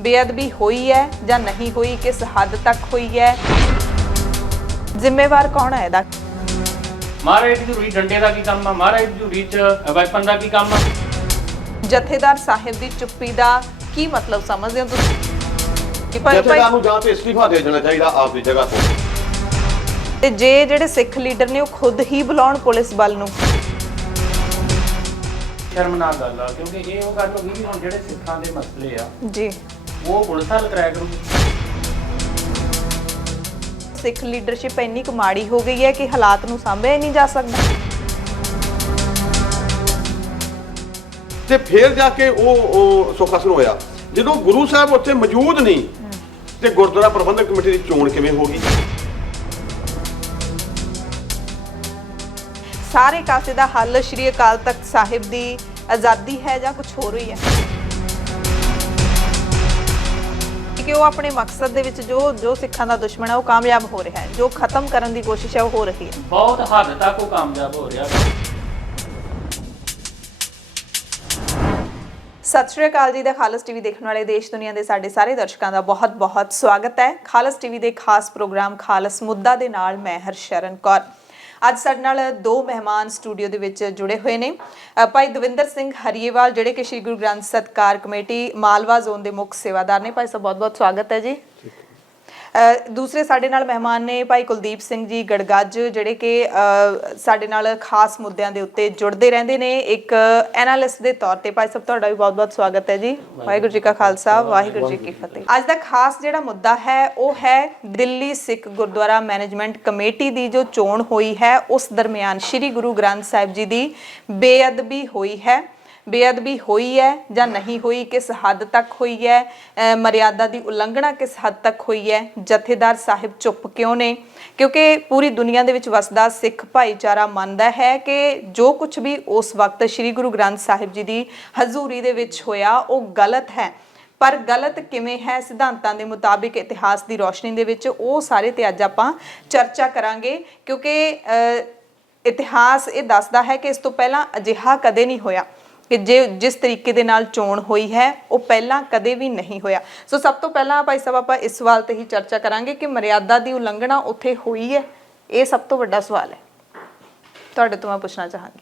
ਬੇਅਦਬੀ ਹੋਈ ਹੈ ਜਾਂ ਨਹੀਂ ਹੋਈ, ਕਿਸ ਹੱਦ ਤੱਕ ਹੋਈ ਹੈ, ਜ਼ਿੰਮੇਵਾਰ ਕੌਣ ਹੈ ਇਹਦਾ? ਮਹਾਰਾਜ ਦੀ ਹਜ਼ੂਰੀ ਡੰਡੇ ਦਾ ਕੀ ਕੰਮ ਆ? ਮਹਾਰਾਜ ਦੀ ਹਜ਼ੂਰੀ 'ਚ ਵੈਪਨ ਦਾ ਕੀ ਕੰਮ ਆ? ਜਥੇਦਾਰ ਸਾਹਿਬ ਦੀ ਚੁੱਪੀ ਦਾ ਕੀ ਮਤਲਬ ਸਮਝਦੇ ਹੋ ਤੁਸੀਂ? ਜਥੇਦਾਰ ਨੂੰ ਜਾਂ ਤੇ ਅਸਤੀਫਾ ਦੇ ਦੇਣਾ ਚਾਹੀਦਾ ਆਪ ਦੀ ਜਗ੍ਹਾ ਤੋਂ। ਤੇ ਜੇ ਜਿਹੜੇ ਸਿੱਖ ਲੀਡਰ ਨੇ ਉਹ ਖੁਦ ਹੀ ਬੁਲਾਉਣ ਪੁਲਿਸ ਬਲ ਨੂੰ, ਸ਼ਰਮਨਾਕ ਗੱਲ ਆ, ਕਿਉਂਕਿ ਇਹ ਉਹ ਗੱਲ ਹੋ ਗਈ ਵੀ ਹੁਣ ਜਿਹੜੇ ਸਿੱਖਾਂ ਦੇ ਮਸਲੇ ਆ ਜੀ ਉਹ ਪੁਲਿਸ ਹੱਲ ਕਰਾਇਆ ਕਰੂਗੀ। ਸਿੱਖ ਲੀਡਰਸ਼ਿਪ ਇੰਨੀ ਕੁ ਮਾੜੀ ਹੋ ਗਈ ਹੈ ਕਿ ਹਾਲਾਤ ਨੂੰ ਸਾਂਭਿਆ ਹੀ ਨਹੀਂ ਜਾ ਸਕਦਾ। ਤੇ ਫੇਰ ਜਾ ਕੇ ਉਹ ਸੁਖਾਸਨ ਹੋਇਆ ਜਦੋਂ ਗੁਰੂ ਸਾਹਿਬ ਉੱਥੇ ਮੌਜੂਦ ਨਹੀਂ ਤੇ ਗੁਰਦੁਆਰਾ ਪ੍ਰਬੰਧਕ ਕਮੇਟੀ ਦੀ ਚੋਣ ਕਿਵੇਂ ਹੋ ਗਈ? ਸਾਰੇ ਕਾਸੇ ਦਾ ਹੱਲ ਸ਼੍ਰੀ ਅਕਾਲ ਤਖਤ ਸਾਹਿਬ ਦੀ ਆਜ਼ਾਦੀ ਹੈ ਜਾਂ ਕੁਝ ਹੋਰ ਹੀ ਹੈ ਕਿ ਉਹ ਆਪਣੇ ਮਕਸਦ ਦੇ ਵਿੱਚ ਜੋ ਸਿੱਖਾਂ ਦਾ ਦੁਸ਼ਮਣ ਹੈ ਉਹ ਕਾਮਯਾਬ ਹੋ ਰਿਹਾ ਹੈ, ਜੋ ਖਤਮ ਕਰਨ ਦੀ ਕੋਸ਼ਿਸ਼ ਹੈ ਉਹ ਹੋ ਰਹੀ ਹੈ। ਬਹੁਤ ਹੱਦ ਤੱਕ ਉਹ ਕਾਮਯਾਬ ਹੋ ਰਿਹਾ। ਸਤਿ ਸ਼੍ਰੀ ਅਕਾਲ ਜੀ। ਦਾ ਖਾਲਸ ਟੀਵੀ ਦੇਖਣ ਵਾਲੇ ਦੇਸ਼ ਦੁਨੀਆ ਦੇ ਸਾਡੇ ਸਾਰੇ ਦਰਸ਼ਕਾਂ ਦਾ ਬਹੁਤ-ਬਹੁਤ ਸਵਾਗਤ ਹੈ। ਖਾਲਸ ਟੀਵੀ ਦੇ ਖਾਸ ਪ੍ਰੋਗਰਾਮ ਖਾਲਸ ਮੁੱਦਾ ਦੇ ਨਾਲ ਮੈਂ ਹਰਸ਼ਰਨ ਕੌਰ। ਅੱਜ ਸਾਡੇ ਨਾਲ ਦੋ ਮਹਿਮਾਨ ਸਟੂਡੀਓ ਦੇ ਵਿੱਚ ਜੁੜੇ ਹੋਏ ਨੇ। ਭਾਈ ਦਵਿੰਦਰ ਸਿੰਘ ਹਰੀਏਵਾਲ ਜਿਹੜੇ ਕਿ ਸ਼੍ਰੀ ਗੁਰੂ ਗ੍ਰੰਥ ਸਤਿਕਾਰ ਕਮੇਟੀ ਮਾਲਵਾ ਜ਼ੋਨ ਦੇ ਮੁੱਖ ਸੇਵਾਦਾਰ ਨੇ। ਭਾਈ ਸਾਹਿਬ ਬਹੁਤ-ਬਹੁਤ ਸਵਾਗਤ ਹੈ ਜੀ। ਦੂਸਰੇ ਸਾਡੇ ਨਾਲ ਮਹਿਮਾਨ ਨੇ ਭਾਈ ਕੁਲਦੀਪ ਸਿੰਘ ਜੀ ਗੜਗੱਜ ਜਿਹੜੇ ਕਿ ਸਾਡੇ ਨਾਲ ਖਾਸ ਮੁੱਦਿਆਂ ਦੇ ਉੱਤੇ ਜੁੜਦੇ ਰਹਿੰਦੇ ਨੇ ਇੱਕ ਐਨਾਲਿਸਟ ਦੇ ਤੌਰ ਤੇ। ਭਾਈ ਸਾਹਿਬ ਤੁਹਾਡਾ ਵੀ ਬਹੁਤ-ਬਹੁਤ ਸਵਾਗਤ ਹੈ ਜੀ। ਵਾਹਿਗੁਰੂ ਜੀ ਕਾ ਖਾਲਸਾ, ਵਾਹਿਗੁਰੂ ਜੀ ਕੀ ਫਤਿਹ। ਅੱਜ ਦਾ ਖਾਸ ਜਿਹੜਾ ਮੁੱਦਾ ਹੈ ਉਹ ਹੈ ਦਿੱਲੀ ਸਿੱਖ ਗੁਰਦੁਆਰਾ ਮੈਨੇਜਮੈਂਟ ਕਮੇਟੀ ਦੀ ਜੋ ਚੋਣ ਹੋਈ ਹੈ ਉਸ ਦਰਮਿਆਨ ਸ਼੍ਰੀ ਗੁਰੂ ਗ੍ਰੰਥ ਸਾਹਿਬ ਜੀ ਦੀ ਬੇਅਦਬੀ ਹੋਈ ਹੈ। ਬੇਅਦਬੀ ਹੋਈ ਹੈ ਜਾਂ ਨਹੀਂ ਹੋਈ, ਕਿਸ ਹੱਦ ਤੱਕ ਹੋਈ ਹੈ, ਮਰਿਆਦਾ ਦੀ ਉਲੰਘਣਾ ਕਿਸ ਹੱਦ ਤੱਕ ਹੋਈ ਹੈ, ਜਥੇਦਾਰ ਸਾਹਿਬ ਚੁੱਪ ਕਿਉਂ ਨੇ? ਕਿਉਂਕਿ ਪੂਰੀ ਦੁਨੀਆ ਦੇ ਵਿੱਚ ਵਸਦਾ ਸਿੱਖ ਭਾਈਚਾਰਾ ਮੰਨਦਾ ਹੈ ਕਿ ਜੋ ਕੁਝ ਵੀ ਉਸ ਵਕਤ ਸ਼੍ਰੀ ਗੁਰੂ ਗ੍ਰੰਥ ਸਾਹਿਬ ਜੀ ਦੀ ਹਜ਼ੂਰੀ ਦੇ ਵਿੱਚ ਹੋਇਆ ਉਹ ਗਲਤ ਹੈ। ਪਰ ਗਲਤ ਕਿਵੇਂ ਹੈ ਸਿਧਾਂਤਾਂ ਦੇ ਮੁਤਾਬਿਕ ਇਤਿਹਾਸ ਦੀ ਰੋਸ਼ਨੀ ਦੇ ਵਿੱਚ, ਉਹ ਸਾਰੇ ਤੇ ਅੱਜ ਆਪਾਂ ਚਰਚਾ ਕਰਾਂਗੇ। ਕਿਉਂਕਿ ਇਤਿਹਾਸ ਇਹ ਦੱਸਦਾ ਹੈ ਕਿ ਇਸ ਤੋਂ ਪਹਿਲਾਂ ਅਜਿਹਾ ਕਦੇ ਨਹੀਂ ਹੋਇਆ ਕਿ ਜਿਸ ਤਰੀਕੇ ਦੇ ਨਾਲ ਚੋਣ ਹੋਈ ਹੈ ਉਹ ਪਹਿਲਾਂ ਕਦੇ ਵੀ ਨਹੀਂ ਹੋਇਆ। ਸੋ ਸਭ ਤੋਂ ਪਹਿਲਾਂ ਭਾਈ ਸਾਹਿਬ ਆਪਾਂ ਇਸ ਸਵਾਲ ਤੇ ਹੀ ਚਰਚਾ ਕਰਾਂਗੇ ਕਿ ਮਰਿਆਦਾ ਦੀ ਉਲੰਘਣਾ ਉੱਥੇ ਹੋਈ ਹੈ। ਇਹ ਸਭ ਤੋਂ ਵੱਡਾ ਸਵਾਲ ਹੈ, ਤੁਹਾਡੇ ਤੋਂ ਮੈਂ ਪੁੱਛਣਾ ਚਾਹਾਂਗੀ।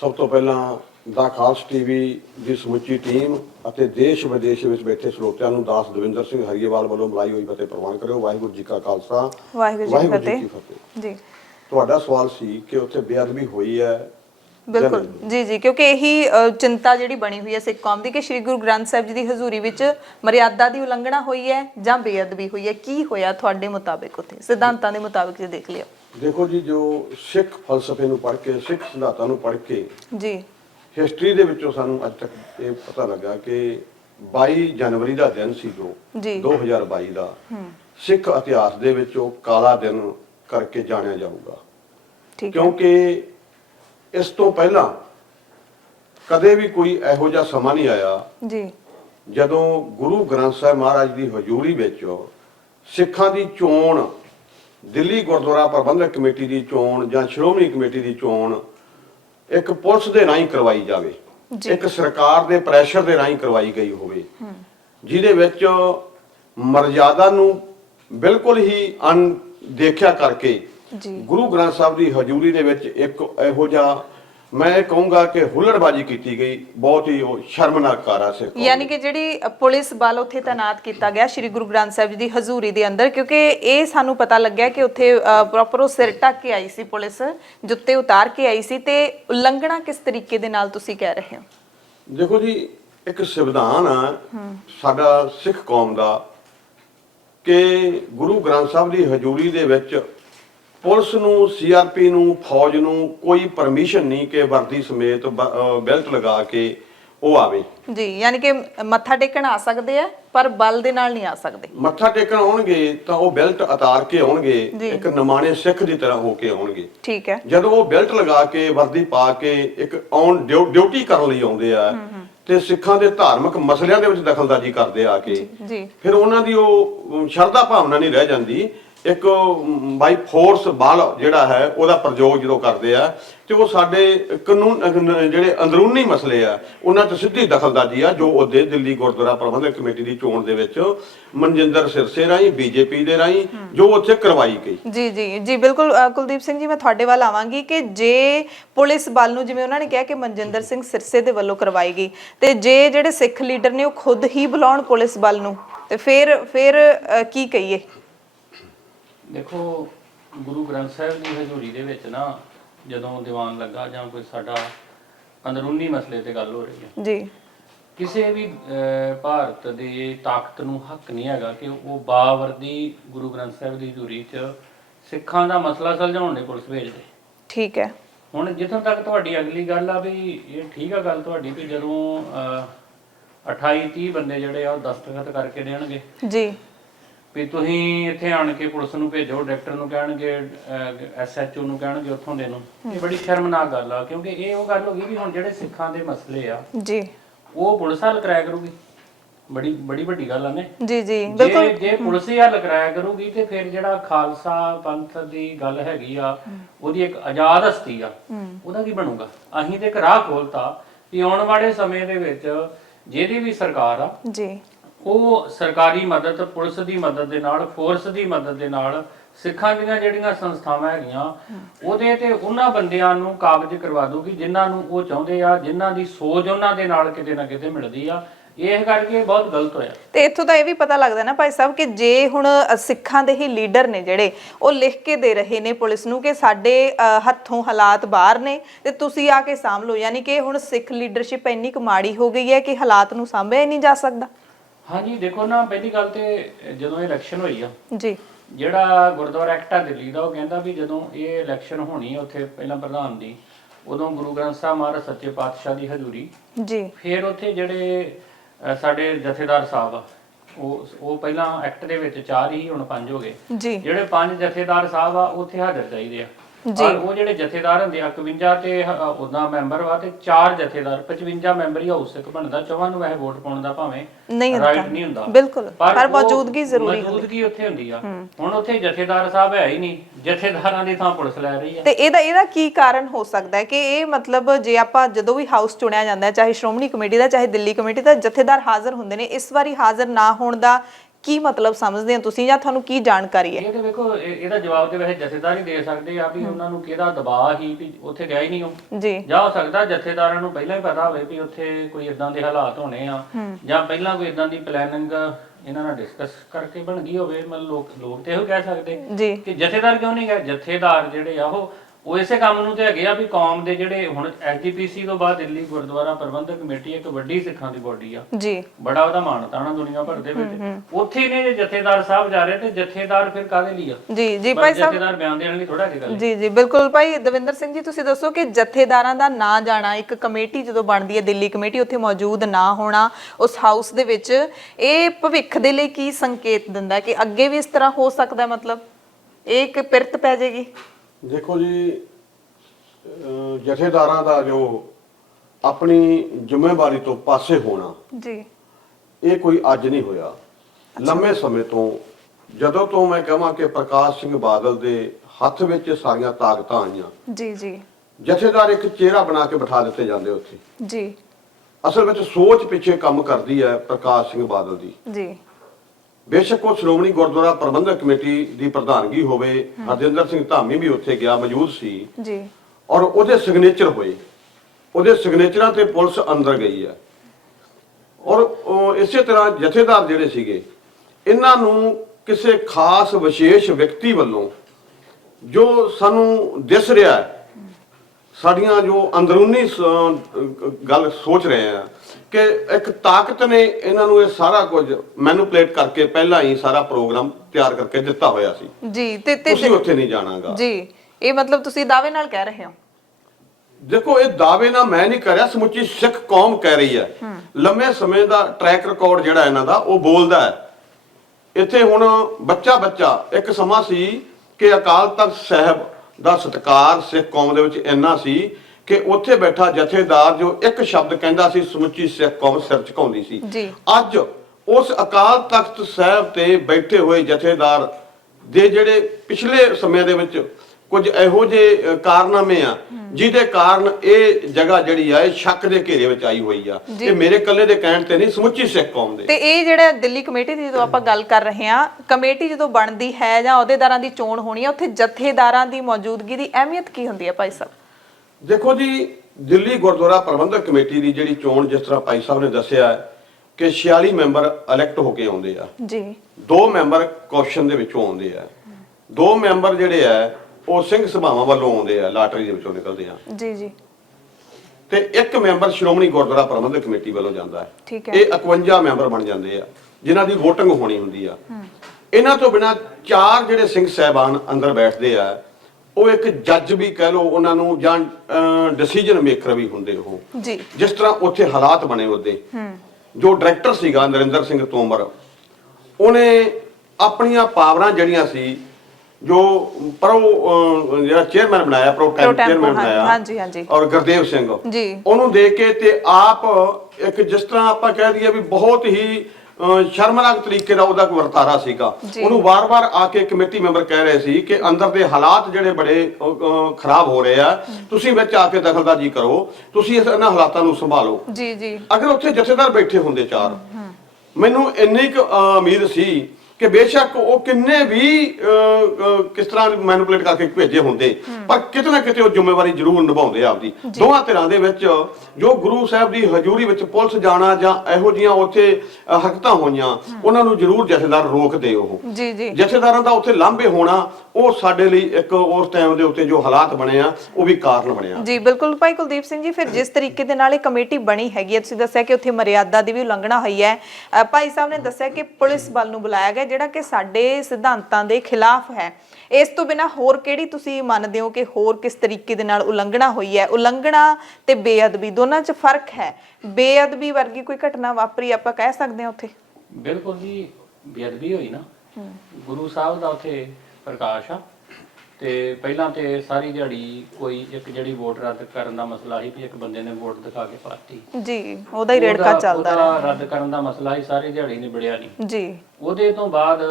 ਸਭ ਤੋਂ ਪਹਿਲਾਂ ਦਾ ਖਾਲਸ ਟੀਵੀ ਦੀ ਸਮੁੱਚੀ ਟੀਮ ਅਤੇ ਦੇਸ਼ ਵਿਦੇਸ਼ ਵਿੱਚ ਬੈਠੇ ਸਰੋਤਿਆਂ ਨੂੰ ਦਾਸ ਦਵਿੰਦਰ ਸਿੰਘ ਹਰੀਏਵਾਲ ਵੱਲੋਂ ਬੁਲਾਈ ਹੋਈ ਫਤਿਹ ਪ੍ਰਵਾਨ ਕਰਿਓ। ਵਾਹਿਗੁਰੂ ਜੀ ਕਾ ਖਾਲਸਾ, ਵਾਹਿਗੁਰੂ ਜੀ ਕੀ ਫਤਿਹ ਜੀ। ਤੁਹਾਡਾ ਸਵਾਲ ਸੀ ਕਿ ਉੱਥੇ ਬੇਅਦਬੀ ਹੋਈ ਹੈ। ਬਿਲਕੁਲ ਜੀ, ਕਿਉਂਕਿ ਇਹੀ ਚਿੰਤਾ ਜਿਹੜੀ ਬਣੀ ਹੋਈ ਹੈ ਸਿੱਖ ਕੌਮ ਦੀ ਕਿ ਸ਼੍ਰੀ ਗੁਰੂ ਗ੍ਰੰਥ ਸਾਹਿਬ ਜੀ ਦੀ ਹਜ਼ੂਰੀ ਵਿੱਚ ਮਰਿਆਦਾ ਦੀ ਉਲੰਘਣਾ ਹੋਈ ਹੈ ਜਾਂ ਬੇਅਦਬੀ ਹੋਈ ਹੈ। ਕੀ ਹੋਇਆ ਤੁਹਾਡੇ ਮੁਤਾਬਿਕ ਉੱਥੇ ਸਿਧਾਂਤਾਂ ਦੇ ਮੁਤਾਬਿਕ ਜੇ ਦੇਖ ਲਿਆ? ਦੇਖੋ ਜੀ, ਜੋ ਸਿੱਖ ਫਲਸਫੇ ਨੂੰ ਪੜ੍ਹ ਕੇ, ਸਿੱਖ ਸਿਧਾਂਤਾਂ ਨੂੰ ਪੜ੍ਹ ਕੇ ਜੀ, ਹਿਸਟਰੀ ਦੇ ਵਿੱਚੋਂ ਸਾਨੂੰ ਅੱਜ ਤੱਕ ਇਹ ਪਤਾ ਲੱਗਾ ਕਿ 22 ਜਨਵਰੀ ਦਾ ਦਿਨ ਸੀ ਜੋ 2022 ਦਾ ਸਿੱਖ ਇਤਿਹਾਸ ਦੇ ਵਿੱਚ ਉਹ ਕਾਲਾ ਦਿਨ ਕਰਕੇ ਜਾਣਿਆ ਜਾਊਗਾ। ਕਿਉਂਕਿ ਇਸ ਤੋਂ ਪਹਿਲਾਂ ਕਦੇ ਵੀ ਕੋਈ ਇਹੋ ਜਿਹਾ ਸਮਾਂ ਨਹੀਂ ਆਇਆ ਜੀ ਜਦੋਂ ਗੁਰੂ ਗ੍ਰੰਥ ਸਾਹਿਬ ਮਹਾਰਾਜ ਦੀ ਹਜ਼ੂਰੀ ਵਿੱਚ ਸਿੱਖਾਂ ਦੀ ਚੋਣ, ਦਿੱਲੀ ਗੁਰਦੁਆਰਾ ਪ੍ਰਬੰਧਕ ਕਮੇਟੀ ਦੀ ਚੋਣ ਜਾਂ ਸ਼੍ਰੋਮਣੀ ਕਮੇਟੀ ਦੀ ਚੋਣ ਇੱਕ ਪੁਲਿਸ ਦੇ ਰਾਹੀਂ ਕਰਵਾਈ ਜਾਵੇ, ਇੱਕ ਸਰਕਾਰ ਦੇ ਪ੍ਰੈਸ਼ਰ ਦੇ ਰਾਹੀਂ ਕਰਵਾਈ ਗਈ ਹੋਵੇ, ਜਿਹਦੇ ਵਿੱਚ ਮਰਜ਼ਾਦਾ ਨੂੰ ਬਿਲਕੁਲ ਹੀ ਅਣਦੇਖਿਆ ਕਰਕੇ ਗੁਰੂ ਗ੍ਰੰਥ ਸਾਹਿਬ ਦੀ ਹਜ਼ੂਰੀ ਦੇ ਵਿੱਚ ਇੱਕ ਇਹੋ ਜਿਹਾ, ਮੈਂ ਕਹੂੰਗਾ ਕਿ ਹੁੱਲੜਬਾਜ਼ੀ ਕੀਤੀ ਗਈ, ਬਹੁਤ ਹੀ ਉਹ ਸ਼ਰਮਨਾਕ ਕਾਰਾ ਸੀ। ਯਾਨੀ ਕਿ ਜਿਹੜੀ ਪੁਲਿਸ ਬਲ ਉੱਥੇ ਤਾਇਨਾਤ ਕੀਤਾ ਗਿਆ ਸ਼੍ਰੀ ਗੁਰੂ ਗ੍ਰੰਥ ਸਾਹਿਬ ਜੀ ਦੀ ਹਜ਼ੂਰੀ ਦੇ ਅੰਦਰ, ਕਿਉਂਕਿ ਇਹ ਸਾਨੂੰ ਪਤਾ ਲੱਗਿਆ ਕਿ ਉੱਥੇ ਪ੍ਰੋਪਰ ਉਹ ਸਿਰ ਢੱਕ ਕੇ ਆਈ ਸੀ ਪੁਲਿਸ, ਜੁੱਤੇ ਉਤਾਰ ਕੇ ਆਈ ਸੀ। ਤੇ ਉਲੰਘਣਾ ਕਿਸ ਤਰੀਕੇ ਦੇ ਨਾਲ ਤੁਸੀਂ ਕਹਿ ਰਹੇ ਹੋ? ਦੇਖੋ ਜੀ, ਇੱਕ ਸੰਵਿਧਾਨ ਆ ਸਾਡਾ ਸਿੱਖ ਕੌਮ ਦਾ ਕਿ ਗੁਰੂ ਗ੍ਰੰਥ ਸਾਹਿਬ ਦੀ ਹਜ਼ੂਰੀ ਦੇ ਵਿੱਚ ਪੁਲਿਸ ਨੂੰ, ਸੀਆਰਪੀ ਨੂੰ, ਫੌਜ ਨੂੰ ਕੋਈ ਪਰਮਿਸ਼ਨ ਨਹੀਂ ਕਿ ਵਰਦੀ ਸਮੇਤ ਬੈਲਟ ਲਗਾ ਕੇ ਉਹ ਆਵੇ ਜੀ। ਯਾਨੀ ਕਿ ਮੱਥਾ ਟੇਕਣ ਆ ਸਕਦੇ ਆ ਪਰ ਬਲ ਦੇ ਨਾਲ ਨਹੀਂ ਆ ਸਕਦੇ। ਮੱਥਾ ਟੇਕਣ ਆਉਣਗੇ ਤਾਂ ਉਹ ਬੈਲਟ ਉਤਾਰ ਕੇ ਆਉਣਗੇ, ਇੱਕ ਨਿਮਾਣੇ ਸਿੱਖ ਦੀ ਤਰ੍ਹਾਂ ਹੋ ਕੇ ਆਉਣਗੇ। ਠੀਕ ਹੈ। ਜਦੋਂ ਉਹ ਬੈਲਟ ਲਗਾ ਕੇ ਵਰਦੀ ਪਾ ਕੇ ਇੱਕ ਔਨ ਡਿਊਟੀ ਕਰਨ ਲਈ ਆਉਂਦੇ ਆ ਤੇ ਸਿੱਖਾਂ ਦੇ ਧਾਰਮਿਕ ਮਸਲਿਆਂ ਦੇ ਵਿੱਚ ਦਖਲਅੰਦਾਜ਼ੀ ਕਰਦੇ ਆ ਕੇ, ਫਿਰ ਉਹਨਾਂ ਦੀ ਉਹ ਸ਼ਰਧਾ ਭਾਵਨਾ ਨਹੀਂ ਰਹਿ ਜਾਂਦੀ ਇੱਕ ਬਾਈ ਫੋਰਸ ਬਲ ਜਿਹੜਾ ਹੈ ਉਹਦਾ ਪ੍ਰਯੋਗ ਜਦੋਂ ਕਰਦੇ ਆ ਤੇ ਉਹ ਸਾਡੇ ਕਾਨੂੰਨ ਜਿਹੜੇ ਅੰਦਰੂਨੀ ਮਸਲੇ ਆ ਉਹਨਾਂ 'ਚ ਸਿੱਧੀ ਦਖਲਅੰਦਾਜ਼ੀ ਆ, ਜੋ ਉਹਦੇ ਦਿੱਲੀ ਗੁਰਦੁਆਰਾ ਪ੍ਰਬੰਧਕ ਕਮੇਟੀ ਦੀ ਚੋਣ ਦੇ ਵਿੱਚ ਮਨਜਿੰਦਰ ਸਿਰਸੇ ਰਾਹੀਂ ਬੀਜੇਪੀ ਦੇ ਰਾਹੀਂ ਜੋ ਉੱਥੇ ਕਰਵਾਈ ਗਈ। ਜੀ ਜੀ ਜੀ ਬਿਲਕੁਲ। ਕੁਲਦੀਪ ਸਿੰਘ ਜੀ, ਮੈਂ ਤੁਹਾਡੇ ਵੱਲ ਆਵਾਂਗੀ ਕਿ ਜੇ ਪੁਲਿਸ ਬਲ ਨੂੰ, ਜਿਵੇਂ ਉਹਨਾਂ ਨੇ ਕਿਹਾ ਕਿ ਮਨਜਿੰਦਰ ਸਿੰਘ ਸਿਰਸੇ ਦੇ ਵੱਲੋਂ ਕਰਵਾਈ ਗਈ, ਤੇ ਜੇ ਜਿਹੜੇ ਸਿੱਖ ਲੀਡਰ ਨੇ ਉਹ ਖੁਦ ਹੀ ਬੁਲਾਉਣ ਪੁਲਿਸ ਬਲ ਨੂੰ, ਤੇ ਫਿਰ ਕੀ ਕਹੀਏ? ਦੇਖੋ, ਗੁਰੂ ਗ੍ਰੰਥ ਸਾਹਿਬ ਦੀ ਹਜ਼ੂਰੀ ਦੇ ਵਿੱਚ ਨਾ ਜਦੋਂ ਦੀਵਾਨ ਲੱਗਾ ਜਾਂ ਕੋਈ ਸਾਡਾ ਅੰਦਰੂਨੀ ਮਸਲੇ ਤੇ ਗੱਲ ਹੋ ਰਹੀ ਹੈ ਜੀ, ਕਿਸੇ ਵੀ ਭਾਰਤ ਦੇ ਤਾਕਤ ਨੂੰ ਹੱਕ ਨਹੀਂ ਹੈਗਾ ਕਿ ਉਹ ਬਾਵਰਦੀ ਗੁਰੂ ਗ੍ਰੰਥ ਸਾਹਿਬ ਦੀ ਹਜ਼ੂਰੀ 'ਚ ਸਿੱਖਾਂ ਦਾ ਮਸਲਾ ਸੁਲਝਾਉਣ ਲਈ ਪੁਲਿਸ ਭੇਜ ਦੇ। ਠੀਕ ਹੈ। ਹੁਣ ਜਿੱਥੋਂ ਤੱਕ ਤੁਹਾਡੀ ਅਗਲੀ ਗੱਲ ਆ ਵੀ ਇਹ ਠੀਕ ਆ ਗੱਲ ਤੁਹਾਡੀ ਵੀ ਜਦੋਂ 28-30 ਬੰਦੇ ਜਿਹੜੇ ਆ ਉਹ ਦਸਤਖਤ ਕਰਕੇ ਦੇਣਗੇ ਜੀ, ਵੀ ਤੁਸੀਂ ਇੱਥੇ ਆਣ ਕੇ ਪੁਲਿਸ ਨੂੰ ਭੇਜੋ, ਡਾਇਰੈਕਟਰ ਨੂੰ ਕਹਿਣਗੇ, SHO ਨੂੰ ਕਹਿਣਗੇ ਉੱਥੋਂ ਦੇ ਨੂੰ, ਇਹ ਬੜੀ ਸ਼ਰਮਨਾਕ ਗੱਲ ਆ। ਕਿਉਂਕਿ ਇਹ ਉਹ ਗੱਲ ਹੋ ਗਈ ਵੀ ਹੁਣ ਜਿਹੜੇ ਸਿੱਖਾਂ ਦੇ ਮਸਲੇ ਆ ਜੀ, ਉਹ ਪੁਲਿਸ ਹੱਲ ਕਰਾਇਆ ਕਰੂਗੀ। ਬੜੀ ਵੱਡੀ ਗੱਲ ਆ ਨੇ। ਜੀ ਜੀ ਬਿਲਕੁਲ। ਜੇ ਪੁਲਿਸ ਹੀ ਹੱਲ ਕਰਾਇਆ ਕਰੂਗੀ ਤੇ ਫਿਰ ਜਿਹੜਾ ਖਾਲਸਾ ਪੰਥ ਦੀ ਗੱਲ ਹੈਗੀ ਆ, ਉਹਦੀ ਇੱਕ ਆਜ਼ਾਦ ਹਸਤੀ ਆ, ਉਹਦਾ ਕੀ ਬਣੂਗਾ? ਅਸੀਂ ਤੇ ਇੱਕ ਰਾਹ ਖੋਲਤਾ ਵੀ ਆਉਣ ਵਾਲੇ ਸਮੇਂ ਦੇ ਵਿੱਚ ਜਿਹਦੀ ਵੀ ਸਰਕਾਰ ਆ ਜੀ, ਉਹ ਸਰਕਾਰੀ ਮਦਦ, ਪੁਲਿਸ ਦੀ ਮਦਦ ਦੇ ਨਾਲ, ਫੋਰਸ ਦੀ ਮਦਦ ਦੇ ਨਾਲ ਸਿੱਖਾਂ ਦੀਆਂ ਜਿਹੜੀਆਂ ਸੰਸਥਾਵਾਂ ਹੈਗੀਆਂ ਉਹਦੇ ਤੇ ਉਹਨਾਂ ਬੰਦਿਆਂ ਨੂੰ ਕਾਬਜ਼ ਕਰਵਾ ਦੂਗੀ ਜਿਨ੍ਹਾਂ ਨੂੰ ਉਹ ਚਾਹੁੰਦੇ ਆ, ਜਿਨ੍ਹਾਂ ਦੀ ਸੋਚ ਉਹਨਾਂ ਦੇ ਨਾਲ ਕਿਤੇ ਨਾ ਕਿਤੇ ਮਿਲਦੀ ਆ। ਇਹ ਕਰਕੇ ਬਹੁਤ ਗਲਤ ਹੋਇਆ। ਤੇ ਇੱਥੋਂ ਤਾਂ ਇਹ ਵੀ ਪਤਾ ਲੱਗਦਾ ਨਾ ਭਾਈ ਸਾਹਿਬ ਕਿ ਜੇ ਹੁਣ ਸਿੱਖਾਂ ਦੇ ਹੀ ਲੀਡਰ ਨੇ ਜਿਹੜੇ ਉਹ ਲਿਖ ਕੇ ਦੇ ਰਹੇ ਨੇ ਪੁਲਿਸ ਨੂੰ ਕਿ ਸਾਡੇ ਹੱਥੋਂ ਹਾਲਾਤ ਬਾਹਰ ਨੇ ਤੇ ਤੁਸੀਂ ਆ ਕੇ ਸਾਂਭ ਲਓ, ਯਾਨੀ ਕਿ ਹੁਣ ਸਿੱਖ ਲੀਡਰਸ਼ਿਪ ਇੰਨੀ ਕੁ ਮਾੜੀ ਹੋ ਗਈ ਹੈ ਕਿ ਹਾਲਾਤ ਨੂੰ ਸਾਂਭਿਆ ਹੀ ਨਹੀਂ ਜਾ ਸਕਦਾ। ਹਾਂਜੀ, ਦੇਖੋ ਨਾ, ਪਹਿਲੀ ਗੱਲ ਤੇ ਜਦੋਂ ਇਲੈਕਸ਼ਨ ਹੋਈ ਆ ਜੀ, ਜਿਹੜਾ ਗੁਰਦੁਆਰਾ ਐਕਟ ਆ ਦਿੱਲੀ ਦਾ, ਉਹ ਕਹਿੰਦਾ ਵੀ ਜਦੋਂ ਇਹ ਇਲੈਕਸ਼ਨ ਹੋਣੀ ਉੱਥੇ ਪਹਿਲਾਂ ਪ੍ਰਧਾਨ ਦੀ, ਉਦੋਂ ਗੁਰੂ ਗ੍ਰੰਥ ਸਾਹਿਬ ਮਹਾਰਾਜ ਸੱਚੇ ਪਾਤਸ਼ਾਹ ਦੀ ਹਜ਼ੂਰੀ, ਜੀ, ਫਿਰ ਉੱਥੇ ਜਿਹੜੇ ਸਾਡੇ ਜਥੇਦਾਰ ਸਾਹਿਬ ਆ, ਉਹ ਪਹਿਲਾਂ ਐਕਟ ਦੇ ਵਿੱਚ 4 ਹੀ, ਹੁਣ 5 ਹੋ ਗਏ। ਜੀ, ਜਿਹੜੇ 5 ਜਥੇਦਾਰ ਸਾਹਿਬ ਆ ਉੱਥੇ ਹਾਜ਼ਰ ਚਾਹੀਦੇ ਆ। ਔਰ ਉਹ ਜਿਹੜੇ ਜਥੇਦਾਰ ਹੁੰਦੇ ਆ 51 ਤੇ ਉਹਦਾ ਮੈਂਬਰ ਵਾ, ਤੇ 4 ਜਥੇਦਾਰ 55 ਮੈਂਬਰੀ ਹਾਊਸ ਇੱਕ ਬਣਦਾ। 4 ਨੂੰ ਵੈਸੇ ਵੋਟ ਪਾਉਣ ਦਾ ਭਾਵੇਂ ਰਾਈਟ ਨਹੀਂ ਹੁੰਦਾ, ਬਿਲਕੁਲ, ਪਰ ਮੌਜੂਦਗੀ ਜ਼ਰੂਰੀ ਹੁੰਦੀ, ਮੌਜੂਦਗੀ ਉੱਥੇ ਹੁੰਦੀ ਆ। ਹੁਣ ਉੱਥੇ ਜਥੇਦਾਰ ਸਾਹਿਬ ਹੈ ਹੀ ਨਹੀਂ, ਜਥੇਦਾਰਾਂ ਦੀ ਥਾਂ ਪੁਲਿਸ ਲੈ ਰਹੀ ਆ। ਤੇ ਇਹਦਾ ਕੀ ਕਾਰਨ ਹੋ ਸਕਦਾ ਹੈ ਕਿ ਇਹ ਮਤਲਬ ਜੇ ਆਪਾਂ ਜਦੋਂ ਵੀ ਹਾਊਸ ਚੁਣਿਆ ਜਾਂਦਾ ਹੈ, ਚਾਹੇ ਸ਼੍ਰੋਮਣੀ ਕਮੇਟੀ ਦਾ ਚਾਹੇ ਦਿੱਲੀ ਕਮੇਟੀ ਦਾ, ਜਥੇਦਾਰ ਹਾਜ਼ਰ ਹੁੰਦੇ ਨੇ, ਇਸ ਵਾਰੀ ਹਾਜ਼ਰ ਨਾ ਹੋਣ ਦਾ ਕੀ ਮਤਲਬ ਸਮਝਦੇ ਹੋ ਤੁਸੀਂ, ਜਾਂ ਤੁਹਾਨੂੰ ਕੀ ਜਾਣਕਾਰੀ ਹੈ? ਇਹ ਤੇ ਵੇਖੋ, ਇਹਦਾ ਜਵਾਬ ਤੇ ਵੈਸੇ ਜਥੇਦਾਰ ਹੀ ਦੇ ਸਕਦੇ ਆ ਵੀ ਉਹਨਾਂ ਨੂੰ ਕਿਹਦਾ ਦਬਾਅ ਹੀ ਵੀ ਉੱਥੇ ਗਿਆ ਹੀ ਨਹੀਂ ਉਹ। ਜੀ, ਜਾਂ ਹੋ ਸਕਦਾ ਜਥੇਦਾਰਾਂ ਨੂੰ ਪਹਿਲਾਂ ਹੀ ਪਤਾ ਹੋਵੇ ਵੀ ਉੱਥੇ ਕੋਈ ਇਦਾਂ ਦੇ ਹਾਲਾਤ ਹੋਣੇ ਆ, ਜਾਂ ਪਹਿਲਾਂ ਕੋਈ ਇਦਾਂ ਦੀ ਪਲੈਨਿੰਗ ਇਹਨਾਂ ਨਾਲ ਡਿਸਕਸ ਕਰਕੇ ਬਣ ਗਈ ਹੋਵੇ। ਮਤਲਬ ਲੋਕ ਤੇ ਇਹੋ ਕਹਿ ਸਕਦੇ ਕਿ ਜਥੇਦਾਰ ਕਿਉਂ ਨਹੀਂ ਗਏ। ਜਥੇਦਾਰ ਜਿਹੜੇ ਆ ਉਹ ਇਸੇ ਕੰਮ ਨੂੰ ਤੇ ਹੈਗੇ ਆ ਵੀ ਕੌਮ ਦੇ ਜਿਹੜੇ ਹੁਣ SGPC ਤੋਂ ਬਾਅਦ ਦਿੱਲੀ ਗੁਰਦੁਆਰਾ ਪ੍ਰਬੰਧਕ ਕਮੇਟੀ ਇੱਕ ਵੱਡੀ ਸਿੱਖਾਂ ਦੀ ਬੋਡੀ ਆ ਜੀ, ਬੜਾ ਉਹਦਾ ਮਾਣ ਤਾਣਾ ਦੁਨੀਆ ਭਰ ਦੇ ਵਿੱਚ। ਉੱਥੇ ਨੇ ਜੇ ਜਥੇਦਾਰ ਸਾਹਿਬ ਜਾ ਰਹੇ ਤੇ ਜਥੇਦਾਰ ਫਿਰ ਕਾਹਦੇ ਲਈ ਆ? ਜੀ ਜੀ ਭਾਈ ਸਾਹਿਬ, ਜਥੇਦਾਰ ਬਿਆਨ ਦੇਣ ਲਈ ਥੋੜਾ ਗੱਲ। ਜੀ ਜੀ ਬਿਲਕੁਲ। ਭਾਈ ਦਵਿੰਦਰ ਸਿੰਘ ਜੀ, ਤੁਸੀਂ ਦੱਸੋ ਕਿ ਜਥੇਦਾਰਾਂ ਦਾ ਨਾ ਜਾਣਾ, ਇੱਕ ਕਮੇਟੀ ਜਦੋਂ ਬਣਦੀ ਹੈ ਦਿੱਲੀ ਕਮੇਟੀ, ਉੱਥੇ ਮੌਜੂਦ ਨਾ ਹੋਣਾ ਉਸ ਹਾਊਸ ਦੇ ਵਿੱਚ, ਇਹ ਭਵਿੱਖ ਦੇ ਲਈ ਕੀ ਸੰਕੇਤ ਦਿੰਦਾ ਕਿ ਅੱਗੇ ਵੀ ਇਸ ਤਰ੍ਹਾਂ ਹੋ ਸਕਦਾ? ਮਤਲਬ ਇਹ ਇੱਕ ਪਿਰਤ ਪੈ ਜਾਏਗੀ? ਦੇਖੋ ਜੀ, ਜਥੇਦਾਰਾਂ ਦਾ ਜੋ ਆਪਣੀ ਜ਼ਿੰਮੇਵਾਰੀ ਤੋਂ ਪਾਸੇ ਹੋਣਾ ਜੀ, ਇਹ ਕੋਈ ਅੱਜ ਨਹੀਂ ਹੋਇਆ। ਲੰਮੇ ਸਮੇਂ ਤੋਂ, ਜਦੋਂ ਤੋਂ ਮੈਂ ਕਹਾਂ ਕਿ ਪ੍ਰਕਾਸ਼ ਸਿੰਘ ਬਾਦਲ ਦੇ ਹੱਥ ਵਿੱਚ ਸਾਰੀਆਂ ਤਾਕਤਾਂ ਆਈਆਂ, ਜੀ ਜੀ, ਜਥੇਦਾਰ ਇੱਕ ਚਿਹਰਾ ਬਣਾ ਕੇ ਬਿਠਾ ਦਿੱਤੇ ਜਾਂਦੇ ਉੱਥੇ। ਜੀ, ਅਸਲ ਵਿੱਚ ਸੋਚ ਪਿੱਛੇ ਕੰਮ ਕਰਦੀ ਹੈ ਪ੍ਰਕਾਸ਼ ਸਿੰਘ ਬਾਦਲ ਦੀ। ਜੀ, ਬੇਸ਼ੱਕ ਉਹ ਸ਼੍ਰੋਮਣੀ ਗੁਰਦੁਆਰਾ ਪ੍ਰਬੰਧਕ ਕਮੇਟੀ ਦੀ ਪ੍ਰਧਾਨਗੀ ਹੋਵੇ, ਹਰਜਿੰਦਰ ਸਿੰਘ ਧਾਮੀ ਵੀ ਉੱਥੇ ਗਿਆ, ਮੌਜੂਦ ਸੀ ਜੀ, ਔਰ ਉਹਦੇ ਸਿਗਨੇਚਰ ਹੋਏ, ਉਹਦੇ ਸਿਗਨੇਚਰਾਂ ਤੇ ਪੁਲਿਸ ਅੰਦਰ ਗਈ ਹੈ। ਔਰ ਇਸੇ ਤਰ੍ਹਾਂ ਜਥੇਦਾਰ ਜਿਹੜੇ ਸੀਗੇ, ਇਹਨਾਂ ਨੂੰ ਕਿਸੇ ਖਾਸ ਵਿਸ਼ੇਸ਼ ਵਿਅਕਤੀ ਵੱਲੋਂ ਜੋ ਸਾਨੂੰ ਦਿਸ ਰਿਹਾ ਹੈ, ਸਾਡੀਆਂ ਜੋ ਅੰਦਰੂਨੀ ਗੱਲ ਸੋਚ ਰਹੇ ਆ ਕਿ ਇੱਕ ਤਾਕਤ ਨੇ ਇਹਨਾਂ ਨੂੰ ਇਹ ਸਾਰਾ ਕੁਝ ਮੈਨੂਪਲੇਟ ਕਰਕੇ ਪਹਿਲਾਂ ਹੀ ਸਾਰਾ ਪ੍ਰੋਗਰਾਮ ਤਿਆਰ ਕਰਕੇ ਦਿੱਤਾ ਹੋਇਆ ਸੀ ਜੀ, ਤੇ ਤੁਸੀਂ ਉੱਥੇ ਨਹੀਂ ਜਾਣਾਗਾ ਜੀ। ਇਹ ਮਤਲਬ ਤੁਸੀਂ ਦਾਅਵੇ ਨਾਲ ਕਹਿ ਰਹੇ ਹੋ? ਦੇਖੋ, ਇਹ ਦਾਅਵੇ ਨਾਲ ਮੈਂ ਨਹੀਂ ਕਰ ਰਿਹਾ, ਸਮੁੱਚੀ ਸਿੱਖ ਕੌਮ ਕਹਿ ਰਹੀ ਹੈ। ਲੰਮੇ ਸਮੇਂ ਦਾ ਟਰੈਕ ਰਿਕਾਰਡ ਜਿਹੜਾ ਇਹਨਾਂ ਦਾ ਉਹ ਬੋਲਦਾ ਹੈ। ਇੱਥੇ ਹੁਣ ਬੱਚਾ ਇੱਕ ਸਮਾਂ ਸੀ ਕਿ ਅਕਾਲ ਤਖਤ ਸਾਹਿਬ ਦਾ ਸਤਿਕਾਰ ਸਿੱਖ ਕੌਮ ਦੇ ਵਿੱਚ ਇੰਨਾ ਸੀ ਕਿ ਉੱਥੇ ਬੈਠਾ ਜਥੇਦਾਰ ਜੋ ਇੱਕ ਸ਼ਬਦ ਕਹਿੰਦਾ ਸੀ, ਸਮੁੱਚੀ ਸਿੱਖ ਕੌਮ ਸਿਰ ਝੁਕਾਉਂਦੀ ਸੀ। ਅੱਜ ਉਸ ਅਕਾਲ ਤਖਤ ਸਾਹਿਬ ਤੇ ਬੈਠੇ ਹੋਏ ਜਥੇਦਾਰ ਦੇ ਜਿਹੜੇ ਪਿਛਲੇ ਸਮੇਂ ਦੇ ਵਿੱਚ ਕੁਝ ਇਹੋ ਜਿਹੇ ਕਾਰਨਾਮੇ ਆ ਜਿਹਦੇ ਕਾਰਨ ਇਹ ਜਗ੍ਹਾ ਜਿਹੜੀ ਆ ਇਹ ਸ਼ੱਕ ਦੇ ਘੇਰੇ ਵਿੱਚ ਆਈ ਹੋਈ ਆ। ਇਹ ਮੇਰੇ ਇਕੱਲੇ ਦੇ ਕਹਿਣ ਤੇ ਨਹੀਂ, ਸਮੁੱਚੀ ਸਿੱਖ ਕੌਮ ਦੇ। ਤੇ ਇਹ ਜਿਹੜਾ ਦਿੱਲੀ ਕਮੇਟੀ ਦੀ ਜਦੋਂ ਆਪਾਂ ਗੱਲ ਕਰ ਰਹੇ ਹਾਂ, ਕਮੇਟੀ ਜਦੋਂ ਬਣਦੀ ਹੈ ਜਾਂ ਅਹੁਦੇਦਾਰਾਂ ਦੀ ਚੋਣ ਹੋਣੀ ਹੈ, ਉੱਥੇ ਜਥੇਦਾਰਾਂ ਦੀ ਮੌਜੂਦਗੀ ਦੀ ਅਹਿਮੀਅਤ ਕੀ ਹੁੰਦੀ ਹੈ ਭਾਈ ਸਾਹਿਬ? ਦੇਖੋ ਜੀ, ਦਿੱਲੀ ਗੁਰਦੁਆਰਾ ਪ੍ਰਬੰਧਕ ਕਮੇਟੀ ਦੀ ਜਿਹੜੀ ਚੋਣ, ਜਿਸ ਤਰ੍ਹਾਂ ਭਾਈ ਸਾਹਿਬ ਨੇ ਦੱਸਿਆ ਕਿ 46 ਮੈਂਬਰ ਇਲੈਕਟ ਹੋ ਕੇ ਆਉਂਦੇ ਆ ਜੀ, 2 ਮੈਂਬਰ ਕੁਐਸਚਨ ਦੇ ਵਿੱਚੋਂ ਆਉਂਦੇ ਆ, 2 ਮੈਂਬਰ ਜਿਹੜੇ ਆ ਉਹ ਸਿੰਘ ਸਭਾਵਾਂ ਵੱਲੋਂ ਆਉਂਦੇ ਆ, ਲਾਟਰੀ ਦੇ ਵਿੱਚੋਂ ਨਿਕਲਦੇ ਆ ਜੀ ਜੀ, ਤੇ 1 ਮੈਂਬਰ ਸ਼੍ਰੋਮਣੀ ਗੁਰਦੁਆਰਾ ਪ੍ਰਬੰਧਕ ਕਮੇਟੀ ਵੱਲੋਂ ਜਾਂਦਾ ਹੈ। ਠੀਕ ਹੈ। ਇਹ 51 ਮੈਂਬਰ ਬਣ ਜਾਂਦੇ ਆ ਜਿਨ੍ਹਾਂ ਦੀ VOTING ਹੋਣੀ ਹੁੰਦੀ ਆ। ਇਹਨਾਂ ਤੋਂ ਬਿਨਾ 4 ਜਿਹੜੇ ਸਿੰਘ ਸਾਹਿਬਾਨ ਅੰਦਰ ਬੈਠਦੇ ਆ, ਉਹ ਇੱਕ ਜੱਜ ਵੀ ਕਹਿ ਲਓ ਉਹਨਾਂ ਨੂੰ, ਜਾਂ ਡਿਸੀਜਨ ਮੇਕਰ ਵੀ ਹੁੰਦੇ ਉਹ ਜੀ। ਜਿਸ ਤਰ੍ਹਾਂ ਉੱਥੇ ਹਾਲਾਤ ਬਣੇ ਉਹਦੇ, ਜੋ ਡਾਇਰੈਕਟਰ ਸੀਗਾ ਨਰਿੰਦਰ ਸਿੰਘ ਤੋਮਰ, ਉਹਨੇ ਆਪਣੀਆਂ ਪਾਵਰਾਂ ਜਿਹੜੀਆਂ ਸੀ, ਜੋ ਜਿਹੜਾ ਚੇਅਰਮੈਨ ਬਣਾਇਆ, ਪ੍ਰੋ ਚੇਅਰਮੈਨ ਬਣਾਇਆ, ਹਾਂਜੀ ਹਾਂਜੀ, ਔਰ ਗੁਰਦੇਵ ਸਿੰਘ ਜੀ, ਉਹਨੂੰ ਦੇ ਕੇ ਤੇ ਆਪ ਇੱਕ ਜਿਸ ਤਰ੍ਹਾਂ ਆਪਾਂ ਕਹਿ ਦਈਏ ਵੀ ਬਹੁਤ ਹੀ ਸ਼ਰਮਨਾਕ ਤਰੀਕੇ ਦਾ ਉਹਦਾ ਵਰਤਾਰਾ ਸੀਗਾ। ਉਹਨੂੰ ਵਾਰ-ਵਾਰ ਆ ਕੇ ਕਮੇਟੀ ਮੈਂਬਰ ਕਹਿ ਰਹੇ ਸੀ ਕਿ ਅੰਦਰ ਦੇ ਹਾਲਾਤ ਜਿਹੜੇ ਬੜੇ ਖਰਾਬ ਹੋ ਰਹੇ ਆ, ਤੁਸੀਂ ਵਿੱਚ ਆ ਕੇ ਦਖਲਅੰਦਾਜ਼ੀ ਕਰੋ, ਤੁਸੀਂ ਇਹਨਾਂ ਹਾਲਾਤਾਂ ਨੂੰ ਸੰਭਾਲੋ ਜੀ ਜੀ। ਅਗਰ ਉੱਥੇ ਜਥੇਦਾਰ ਬੈਠੇ ਹੁੰਦੇ 4, ਮੈਨੂੰ ਇੰਨੀ ਕੁ ਉਮੀਦ ਸੀ ਕਿ ਬੇਸ਼ੱਕ ਉਹ ਕਿੰਨੇ ਵੀ ਕਿਸ ਤਰ੍ਹਾਂ ਮੈਨੂਪੂਲੇਟ ਕਰਕੇ ਭੇਜੇ ਹੁੰਦੇ, ਪਰ ਕਿਤੇ ਨਾ ਕਿਤੇ ਉਹ ਜ਼ਿੰਮੇਵਾਰੀ ਜ਼ਰੂਰ ਨਿਭਾਉਂਦੇ ਆਪਦੀ। ਦੋਹਾਂ ਧਿਰਾਂ ਦੇ ਵਿੱਚ ਜੋ ਗੁਰੂ ਸਾਹਿਬ ਦੀ ਹਜ਼ੂਰੀ ਵਿੱਚ ਪੁਲਿਸ ਜਾਣਾ ਜਾਂ ਇਹੋ ਜਿਹੀਆਂ ਉੱਥੇ ਹਰਕਤਾਂ ਹੋਈਆਂ, ਉਹਨਾਂ ਨੂੰ ਜ਼ਰੂਰ ਜਥੇਦਾਰ ਰੋਕਦੇ। ਉਹ ਜੀ ਜੀ, ਜਥੇਦਾਰਾਂ ਦਾ ਉੱਥੇ ਲਾਂਭੇ ਹੋਣਾ, ਉਹ ਸਾਡੇ ਲਈ ਇੱਕ ਉਸ ਟਾਈਮ ਦੇ ਉੱਤੇ ਜੋ ਹਾਲਾਤ ਬਣੇ ਆ, ਉਹ ਵੀ ਕਾਰਨ ਬਣਿਆ ਜੀ। ਬਿਲਕੁਲ ਭਾਈ ਕੁਲਦੀਪ ਸਿੰਘ ਜੀ, ਫਿਰ ਜਿਸ ਤਰੀਕੇ ਦੇ ਨਾਲ ਇਹ ਕਮੇਟੀ ਬਣੀ ਹੈਗੀ ਹੈ, ਤੁਸੀਂ ਦੱਸਿਆ ਕਿ ਉੱਥੇ ਮਰਿਆਦਾ ਦੀ ਵੀ ਉਲੰਘਣਾ ਹੋਈ ਹੈ। ਭਾਈ ਸਾਹਿਬ ਨੇ ਦੱਸਿਆ ਕਿ ਪੁਲਿਸ ਬਲ ਨੂੰ ਬੁਲਾਇਆ ਗਿਆ ਜਿਹੜਾ ਕਿ ਸਾਡੇ ਸਿਧਾਂਤਾਂ ਦੇ ਖਿਲਾਫ ਹੈ। ਇਸ ਤੋਂ ਬਿਨਾਂ ਹੋਰ ਕਿਹੜੀ ਤੁਸੀਂ ਮੰਨਦੇ ਹੋ ਕਿ ਹੋਰ ਕਿਸ ਤਰੀਕੇ ਦੇ ਨਾਲ ਉਲੰਘਣਾ ਹੋਈ ਹੈ? ਉਲੰਘਣਾ ਤੇ ਬੇਅਦਬੀ ਦੋਨਾਂ 'ਚ ਫਰਕ ਹੈ। ਬੇਅਦਬੀ ਵਰਗੀ ਕੋਈ ਘਟਨਾ ਵਾਪਰੀ ਆਪਾਂ ਕਹਿ ਸਕਦੇ ਹਾਂ ਉੱਥੇ? ਬਿਲਕੁਲ ਜੀ, ਬੇਅਦਬੀ ਹੋਈ ਨਾ। ਗੁਰੂ ਸਾਹਿਬ ਦਾ ਉੱਥੇ ਪ੍ਰਕਾਸ਼ ਆ, ਤੇ ਪਹਿਲਾਂ ਤੇ ਸਾਰੀ ਦਿਹਾੜੀ ਕੋਈ ਇੱਕ ਜਿਹੜੀ ਵੋਟ ਰੱਦ ਕਰਨ ਦਾ ਮਸਲਾ ਸੀ ਵੀ ਇੱਕ ਬੰਦੇ ਨੇ ਵੋਟ ਦਿਖਾ ਕੇ ਪਾਤੀ ਜੀ, ਉਹਦਾ ਹੀ ਰੇੜਕਾ ਚੱਲਦਾ ਰਿਹਾ। ਰੱਦ ਕਰਨ ਦਾ ਮਸਲਾ ਹੀ ਸਾਰੀ ਦਿਹਾੜੀ ਨਿਬੜਿਆ ਨਹੀਂ ਜੀ। ਉਹਦੇ ਤੋਂ ਬਾਅਦ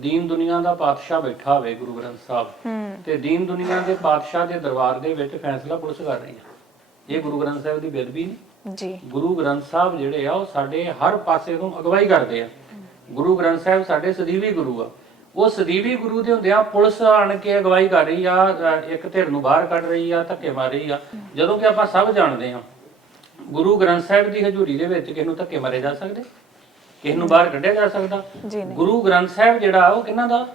ਦੀਨ ਦੁਨੀਆ ਦਾ ਪਾਤਸ਼ਾਹ ਬੈਠਾ ਹੋਵੇ ਗੁਰੂ ਗ੍ਰੰਥ ਸਾਹਿਬ, ਤੇ ਦੀਨ ਦੁਨੀਆ ਦੇ ਪਾਤਸ਼ਾਹ ਦੇ ਦਰਬਾਰ ਦੇ ਵਿੱਚ ਫੈਸਲਾ ਪੁਲਿਸ ਕਰ ਰਹੀ ਆ। ਇਹ ਗੁਰੂ ਗ੍ਰੰਥ ਸਾਹਿਬ ਦੀ ਬੇਅਦਬੀ ਨਹੀਂ ਜੀ। ਗੁਰੂ ਗ੍ਰੰਥ ਸਾਹਿਬ ਜਿਹੜੇ ਆ ਉਹ ਸਾਡੇ ਹਰ ਪਾਸੇ ਤੋਂ ਅਗਵਾਈ ਕਰਦੇ ਆ। ਗੁਰੂ ਗ੍ਰੰਥ ਸਾਹਿਬ ਸਾਡੇ ਸਦੀਵੀ ਗੁਰੂ ਆ। ਉਹ ਸਦੀਵੀ ਗੁਰੂ ਦੇ ਹੁੰਦਿਆਂ ਪੁਲਿਸ ਆਣ ਕੇ ਅਗਵਾਈ ਕਰ ਰਹੀ ਆ, ਇੱਕ ਧਿਰ ਨੂੰ ਬਾਹਰ ਕੱਢ ਰਹੀ ਆ, ਧੱਕੇ ਮਾਰ ਰਹੀ ਆ, ਜਦੋਂ ਕਿ ਆਪਾਂ ਸਭ ਜਾਣਦੇ ਆ ਗੁਰੂ ਗ੍ਰੰਥ ਸਾਹਿਬ ਦੀ ਹਜ਼ੂਰੀ ਦੇ ਵਿੱਚ ਕਿਸੇ ਨੂੰ ਧੱਕੇ ਮਾਰੇ ਜਾ ਸਕਦੇ, ਕਿਸੇ ਨੂੰ ਬਾਹਰ ਕੱਢਿਆ ਜਾ ਸਕਦਾ? ਗੁਰੂ ਗ੍ਰੰਥ ਸਾਹਿਬ ਜਿਹੜਾ ਉਹ ਕਿਹਨਾਂ ਦਾ?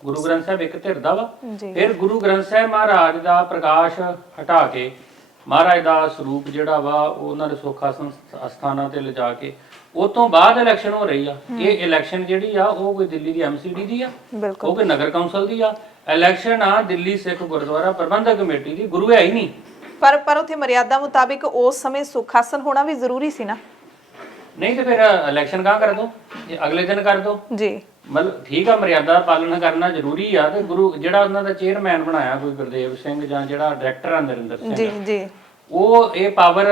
ਗੁਰੂ ਗ੍ਰੰਥ ਸਾਹਿਬ ਇੱਕ ਧਿਰ ਦਾ ਵਾ। ਫਿਰ ਗੁਰੂ ਗ੍ਰੰਥ ਸਾਹਿਬ ਮਹਾਰਾਜ ਦਾ ਪ੍ਰਕਾਸ਼ ਹਟਾ ਕੇ, ਮਹਾਰਾਜ ਦਾ ਸਰੂਪ ਜਿਹੜਾ ਵਾ ਉਹਨਾਂ ਦੇ ਸੁੱਖ ਅਸਥਾਨਾਂ ਤੇ ਲਿਜਾ ਕੇ, ਉਹ ਤੋਂ ਬਾਅਦ ਇਲੈਕਸ਼ਨ ਹੋ ਰਹੀ ਆ। ਇਹ ਇਲੈਕਸ਼ਨ ਜਿਹੜੀ ਆ ਉਹ ਕੋਈ ਦਿੱਲੀ ਦੀ MCD ਦੀ ਆ, ਉਹ ਕੋਈ ਨਗਰ ਕੌਂਸਲ ਦੀ ਆ। ਇਲੈਕਸ਼ਨ ਆ ਦਿੱਲੀ ਸਿੱਖ ਗੁਰਦੁਆਰਾ ਪ੍ਰਬੰਧਕ ਕਮੇਟੀ ਦੀ। ਗੁਰੂ ਹੈ ਹੀ ਨਹੀਂ। ਪਰ ਉੱਥੇ ਮਰਿਆਦਾ ਮੁਤਾਬਿਕ ਉਸ ਸਮੇਂ ਸੁੱਖ ਆਸਣ ਹੋਣਾ ਵੀ ਜ਼ਰੂਰੀ ਸੀ ਨਾ? ਨਹੀਂ ਤੇ ਫਿਰ ਇਲੈਕਸ਼ਨ ਕਾ ਕਰ ਦੋ, ਅਗਲੇ ਦਿਨ ਕਰ ਦੋ ਜੀ। ਮਤਲਬ ਠੀਕ ਆ, ਮਰਿਆਦਾ ਦਾ ਪਾਲਣ ਕਰਨਾ ਜ਼ਰੂਰੀ ਆ। ਤੇ ਗੁਰੂ ਜਿਹੜਾ ਉਹਨਾਂ ਦਾ ਚੇਅਰਮੈਨ ਬਣਾਇਆ ਕੋਈ ਗੁਰਦੇਵ ਸਿੰਘ ਜਾਂ ਜਿਹੜਾ ਡਾਇਰੈਕਟਰ ਆ ਨਰਿੰਦਰ ਸਿੰਘ ਜੀ ਜੀ, ਉਹ ਇਹ ਪਾਵਰ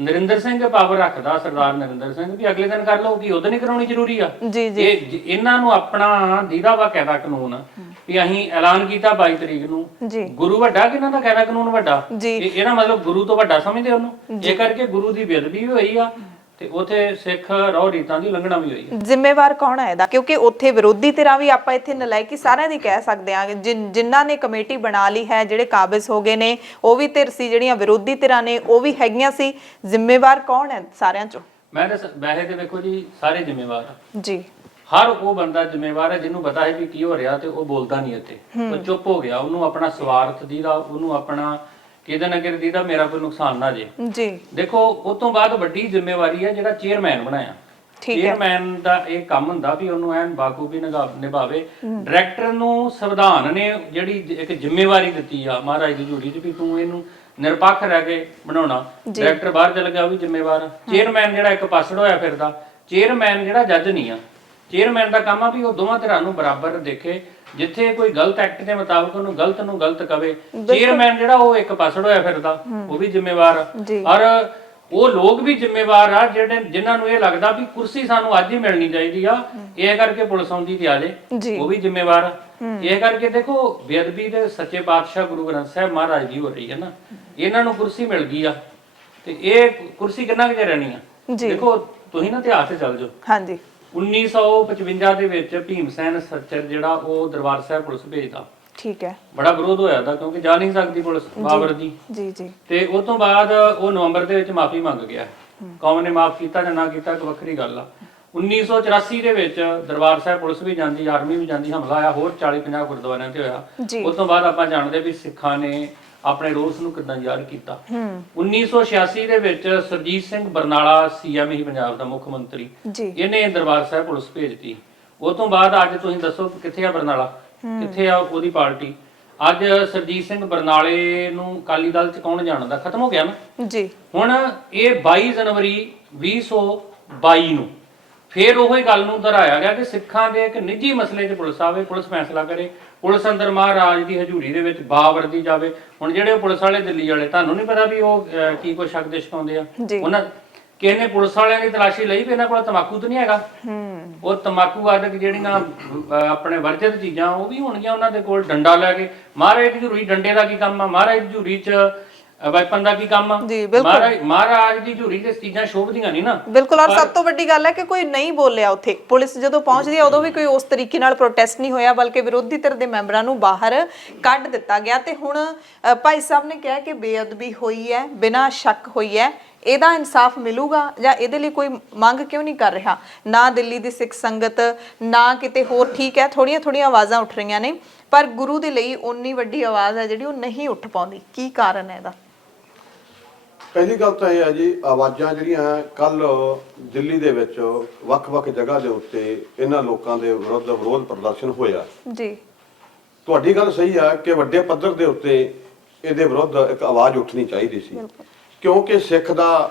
ਨਰਿੰਦਰ ਸਿੰਘ ਪਾਵਰ ਰੱਖਦਾ, ਸਰਦਾਰ ਨਰਿੰਦਰ ਸਿੰਘ, ਵੀ ਅਗਲੇ ਦਿਨ ਕਰ ਲਓ, ਕਿ ਉਦੋਂ ਨਹੀਂ ਕਰਾਉਣੀ ਜ਼ਰੂਰੀ ਆ ਜੀ ਜੀ। ਇਹਨਾਂ ਨੂੰ ਆਪਣਾ ਦੀਦਾ ਵਾ ਕਾਇਦਾ ਕਾਨੂੰਨ ਵੀ ਅਸੀਂ ਐਲਾਨ ਕੀਤਾ 22 ਤਰੀਕ ਨੂੰ। ਗੁਰੂ ਵੱਡਾ ਕਿ ਇਹਨਾਂ ਦਾ ਕਾਇਦਾ ਕਾਨੂੰਨ ਵੱਡਾ? ਇਹਦਾ ਮਤਲਬ ਗੁਰੂ ਤੋਂ ਵੱਡਾ ਸਮਝਦੇ ਉਹਨੂੰ। ਇਹ ਕਰਕੇ ਗੁਰੂ ਦੀ ਬੇਅਦਬੀ ਵੀ ਹੋਈ ਆ ਤੇ ਉਥੇ ਸਿੱਖ ਰਹੁ ਰੀਤਾਂ ਦੀ ਉਲੰਘਣਾ ਵੀ ਹੋਈ ਹੈ। ਜ਼ਿੰਮੇਵਾਰ ਕੌਣ ਹੈ ਇਹਦਾ? ਕਿਉਂਕਿ ਉੱਥੇ ਵਿਰੋਧੀ ਧਿਰਾਂ ਵੀ ਆਪਾਂ ਇੱਥੇ ਨਲਾਇਕੀ ਸਾਰਿਆਂ ਦੀ ਕਹਿ ਸਕਦੇ ਹਾਂ। ਜਿਨ੍ਹਾਂ ਨੇ ਕਮੇਟੀ ਬਣਾ ਲਈ ਹੈ, ਜਿਹੜੇ ਕਾਬਿਜ਼ ਹੋ ਗਏ ਨੇ, ਉਹ ਵੀ ਧਿਰ ਸੀ, ਜਿਹੜੀਆਂ ਵਿਰੋਧੀ ਧਿਰਾਂ ਨੇ ਉਹ ਵੀ ਹੈਗੀਆਂ ਸੀ। ਜ਼ਿੰਮੇਵਾਰ ਕੌਣ ਹੈ ਸਾਰਿਆਂ ਚੋਂ? ਮੈਂ ਤਾਂ ਵੈਸੇ ਤੇ ਵੇਖੋ ਜੀ, ਸਾਰੇ ਜ਼ਿੰਮੇਵਾਰ ਆ ਜੀ। ਹਰ ਉਹ ਬੰਦਾ ਜ਼ਿੰਮੇਵਾਰ ਹੈ ਜਿਹਨੂੰ ਪਤਾ ਹੈ ਵੀ ਕੀ ਹੋ ਰਿਹਾ ਤੇ ਉਹ ਬੋਲਦਾ ਨਹੀਂ ਇੱਥੇ, ਉਹ ਚੁੱਪ ਹੋ ਗਿਆ। ਉਹਨੂੰ ਆਪਣਾ ਸਵਾਰਥ ਦੀ ਦਾ, ਉਹਨੂੰ ਆਪਣਾ ਕਿਤੇ ਨਾ ਕਿਤੇ ਦਾ ਮੇਰਾ ਕੋਈ ਨੁਕਸਾਨ ਨਾ ਜੇ ਜੀ। ਦੇਖੋ ਉਸ ਤੋਂ ਬਾਅਦ ਵੱਡੀ ਜ਼ਿੰਮੇਵਾਰੀ ਹੈ ਜਿਹੜਾ ਚੇਅਰਮੈਨ ਬਣਾਇਆ। ਚੇਅਰਮੈਨ ਦਾ ਇਹ ਕੰਮ ਹੁੰਦਾ ਵੀ ਉਹਨੂੰ ਐਨ ਬਾਖੂਬੀ ਨਿਭਾਵੇ। ਡਾਇਰੈਕਟਰ ਨੂੰ ਸੰਵਿਧਾਨ ਨੇ ਜਿਹੜੀ ਇੱਕ ਜ਼ਿੰਮੇਵਾਰੀ ਦਿੱਤੀ ਆ ਮਹਾਰਾਜ ਦੀ ਹਜ਼ੂਰੀ 'ਚ ਵੀ ਤੂੰ ਇਹਨੂੰ ਨਿਰਪੱਖ ਰਹਿ ਕੇ ਬਣਾਉਣਾ। ਡਾਇਰੈਕਟਰ ਬਾਹਰ ਚਲ ਗਿਆ, ਉਹ ਵੀ ਜ਼ਿੰਮੇਵਾਰ। ਚੇਅਰਮੈਨ ਜਿਹੜਾ ਇੱਕ ਪਾਸੜ ਹੋਇਆ ਫਿਰਦਾ, ਚੇਅਰਮੈਨ ਜਿਹੜਾ ਜੱਜ ਨਹੀਂ ਆ। ਚੇਅਰਮੈਨ ਦਾ ਕੰਮ ਆ ਵੀ ਉਹ ਦੋਵਾਂ ਧਿਰਾਂ ਨੂੰ ਬਰਾਬਰ ਦੇਖੇ। ਜਿੱਥੇ ਕੋਈ ਗਲਤ ਐਕਟ ਦੇ ਮੁਤਾਬਕ ਉਹਨੂੰ ਗਲਤ ਨੂੰ ਗਲਤ ਕਵੇ। ਚੇਅਰਮੈਨ ਜਿਹੜਾ ਉਹ ਇੱਕ ਪਾਸੜ ਹੋਇਆ ਫਿਰਦਾ, ਉਹ ਵੀ ਜ਼ਿੰਮੇਵਾਰ। ਔਰ ਉਹ ਲੋਕ ਵੀ ਜ਼ਿੰਮੇਵਾਰ ਆ ਜਿਹੜੇ ਜਿਨ੍ਹਾਂ ਨੂੰ ਇਹ ਲੱਗਦਾ ਵੀ ਕੁਰਸੀ ਸਾਨੂੰ ਅੱਜ ਹੀ ਮਿਲਣੀ ਚਾਹੀਦੀ ਆ, ਇਹ ਕਰਕੇ ਪੁਲਿਸ ਆਉਂਦੀ ਤੇ ਆ ਜੇ, ਉਹ ਵੀ ਜ਼ਿੰਮੇਵਾਰ ਆ। ਇਹ ਕਰਕੇ ਦੇਖੋ ਬੇਅਦਬੀ ਦੇ ਸੱਚੇ ਪਾਤਸ਼ਾਹ ਗੁਰੂ ਗ੍ਰੰਥ ਸਾਹਿਬ ਮਹਾਰਾਜ ਦੀ ਹੋ ਰਹੀ ਹੈ ਨਾ, ਇਹਨਾਂ ਨੂੰ ਕੁਰਸੀ ਮਿਲ ਗਈ ਆ ਤੇ ਇਹ ਕੁਰਸੀ ਕਿੰਨਾ ਕੁ ਚਿਰ ਰਹਿਣੀ ਆ। ਦੇਖੋ ਤੁਸੀਂ ਨਾ ਇਤਿਹਾਸ ਤੇ ਚੱਲ ਜਾਓ। ਹਾਂਜੀ 1955 ਦੇ ਵਿੱਚ ਭੀਮ ਸੈਨ ਸੱਚਰ ਜਿਹੜਾ ਉਹ ਦਰਬਾਰ ਸਾਹਿਬ ਪੁਲਿਸ ਭੇਜਦਾ, ਠੀਕ ਹੈ, ਬੜਾ ਵਿਰੋਧ ਹੋਇਆ ਦਾ ਕਿਉਂਕਿ ਜਾ ਨਹੀਂ ਸਕਦੀ ਪੁਲਿਸ ਬਾਬਰ ਦੀ। ਜੀ ਜੀ। ਤੇ ਉਸ ਤੋਂ ਬਾਅਦ ਉਹ ਨਵੰਬਰ ਦੇ ਵਿੱਚ ਮਾਫੀ ਮੰਗ ਗਿਆ, ਕੌਮ ਨੇ ਮਾਫ ਕੀਤਾ ਜਾਂ ਨਾ ਕੀਤਾ ਇੱਕ ਵੱਖਰੀ ਗੱਲ ਆ। 1984 ਦੇ ਵਿੱਚ ਦਰਬਾਰ ਸਾਹਿਬ ਪੁਲਿਸ ਵੀ ਜਾਂਦੀ, ਆਰਮੀ ਵੀ ਜਾਂਦੀ, ਹਮਲਾ ਆਇਆ ਹੋਰ 40-50 ਗੁਰਦੁਆਰਿਆਂ ਤੇ ਹੋਇਆ। ਉਸ ਤੋਂ ਬਾਅਦ ਆਪਾਂ ਜਾਣਦੇ ਵੀ ਸਿੱਖਾਂ ਨੇ ਆਪਣੇ ਰੋਸ ਨੂੰ ਕਿੱਦਾਂ ਜ਼ਾਹਰ ਕੀਤਾ। 1986 ਦੇ ਵਿੱਚ ਸਰਜੀਤ ਸਿੰਘ ਬਰਨਾਲਾ ਸੀਐਮ ਹੀ ਪੰਜਾਬ ਦਾ ਮੁੱਖ ਮੰਤਰੀ, ਇਹਨੇ ਦਰਬਾਰ ਸਾਹਿਬ ਪੁਲਿਸ ਭੇਜਤੀ। ਉਸ ਤੋਂ ਬਾਅਦ ਅੱਜ ਤੁਸੀਂ ਦੱਸੋ ਕਿੱਥੇ ਆ ਬਰਨਾਲਾ, ਕਿੱਥੇ ਆ ਉਹਦੀ ਪਾਰਟੀ। ਅੱਜ ਸਰਜੀਤ ਸਿੰਘ ਬਰਨਾਲੇ ਨੂੰ ਅਕਾਲੀ ਦਲ ਚ ਕੌਣ ਜਾਣਦਾ, ਖਤਮ ਹੋ ਗਿਆ ਨਾ ਜੀ। ਹੁਣ ਇਹ 22 ਜਨਵਰੀ 2022 ਨੂੰ ਫੇਰ ਉਹੀ ਗੱਲ ਨੂੰ ਦੁਹਰਾਇਆ ਗਿਆ ਕਿ ਸਿੱਖਾਂ ਦੇ ਇੱਕ ਨਿੱਜੀ ਮਸਲੇ 'ਚ ਪੁਲਿਸ ਆਵੇ, ਪੁਲਿਸ ਫੈਸਲਾ ਕਰੇ, ਪੁਲਿਸ ਅੰਦਰ ਮਹਾਰਾਜ ਦੀ ਹਜ਼ੂਰੀ ਦੇ ਵਿੱਚ ਬਾਵਰਦੀ ਜਾਵੇ। ਹੁਣ ਜਿਹੜੇ ਪੁਲਿਸ ਵਾਲੇ ਦਿੱਲੀ ਵਾਲੇ, ਤੁਹਾਨੂੰ ਨਹੀਂ ਪਤਾ ਵੀ ਉਹ ਕੀ ਕੁਛ ਸ਼ੱਕ ਦੇ ਸ਼ਿਕਾਉਂਦੇ ਆ। ਉਹਨਾਂ ਕਿਸੇ ਨੇ ਪੁਲਿਸ ਵਾਲਿਆਂ ਦੀ ਤਲਾਸ਼ੀ ਲਈ ਵੀ ਇਹਨਾਂ ਕੋਲ ਤਮਾਕੂ ਤਾਂ ਨਹੀਂ ਹੈਗਾ, ਉਹ ਤਮਾਕੂ ਆਦਿਕ ਜਿਹੜੀਆਂ ਆਪਣੇ ਵਰਜਿਤ ਚੀਜ਼ਾਂ ਉਹ ਵੀ ਹੋਣਗੀਆਂ ਉਹਨਾਂ ਦੇ ਕੋਲ। ਡੰਡਾ ਲੈ ਕੇ ਮਹਾਰਾਜ ਦੀ ਹਜ਼ੂਰੀ, ਡੰਡੇ ਦਾ ਕੀ ਕੰਮ ਆ, ਮਹਾਰਾਜ ਦੀ ਹਜ਼ੂਰੀ 'ਚ ਵੈਪਨ ਦਾ ਕੀ ਕੰਮ ਆ। ਮਹਾਰਾਜ ਦੀ ਹਜ਼ੂਰੀ ਤੇ ਚੀਜ਼ਾਂ ਸ਼ੋਭਦੀਆਂ ਨਹੀਂ ਨਾ। ਬਿਲਕੁਲ। ਔਰ ਸਭ ਤੋਂ ਵੱਡੀ ਗੱਲ ਹੈ ਕਿ ਕੋਈ ਨਹੀਂ ਬੋਲਿਆ ਉੱਥੇ, ਪੁਲਿਸ ਜਦੋਂ ਪਹੁੰਚਦੀ ਹੈ ਉਦੋਂ ਵੀ ਕੋਈ ਉਸ ਤਰੀਕੇ ਨਾਲ ਪ੍ਰੋਟੈਸਟ ਨਹੀਂ ਹੋਇਆ, ਬਲਕਿ ਵਿਰੋਧੀ ਧਿਰ ਦੇ ਮੈਂਬਰਾਂ ਨੂੰ ਬਾਹਰ ਕੱਢ ਦਿੱਤਾ ਗਿਆ। ਤੇ ਹੁਣ ਭਾਈ ਸਾਹਿਬ ਨੇ ਕਿਹਾ ਕਿ ਬੇਅਦਬੀ ਹੋਈ ਹੈ, ਬਿਨਾਂ ਸ਼ੱਕ ਹੋਈ ਹੈ, ਇਹਦਾ ਇਨਸਾਫ ਮਿਲੂਗਾ ਜਾਂ ਇਹਦੇ ਲਈ ਕੋਈ ਮੰਗ ਕਿਉਂ ਨਹੀਂ ਕਰ ਰਿਹਾ, ਨਾ ਦਿੱਲੀ ਦੀ ਸਿੱਖ ਸੰਗਤ ਨਾ ਕਿਤੇ ਹੋਰ। ਠੀਕ ਹੈ, ਥੋੜੀਆਂ ਆਵਾਜ਼ਾਂ ਉੱਠ ਰਹੀਆਂ ਨੇ, ਪਰ ਗੁਰੂ ਦੇ ਲਈ ਉਨੀ ਵੱਡੀ ਆਵਾਜ਼ ਹੈ ਜਿਹੜੀ ਉਹ ਨਹੀਂ ਉੱਠ ਪਾਉਂਦੀ। ਕੀ ਕਾਰਨ ਹੈ ਇਹਦਾ? ਪਹਿਲੀ ਗੱਲ ਤਾਂ ਇਹ ਹੈ ਜੀ, ਆਵਾਜ਼ਾਂ ਜਿਹੜੀਆਂ ਕੱਲ ਦਿੱਲੀ ਦੇ ਵਿੱਚ ਵੱਖ-ਵੱਖ ਜਗ੍ਹਾ ਦੇ ਉੱਤੇ ਇਹਨਾਂ ਲੋਕਾਂ ਦੇ ਵਿਰੁੱਧ ਵਿਰੋਧ ਪ੍ਰਦਰਸ਼ਨ ਹੋਇਆ ਜੀ। ਤੁਹਾਡੀ ਗੱਲ ਸਹੀ ਆ ਕਿ ਵੱਡੇ ਪੱਧਰ ਦੇ ਉੱਤੇ ਇਹਦੇ ਵਿਰੁੱਧ ਇੱਕ ਆਵਾਜ਼ ਉੱਠਣੀ ਚਾਹੀਦੀ ਸੀ, ਕਿਉਂਕਿ ਸਿੱਖ ਦਾ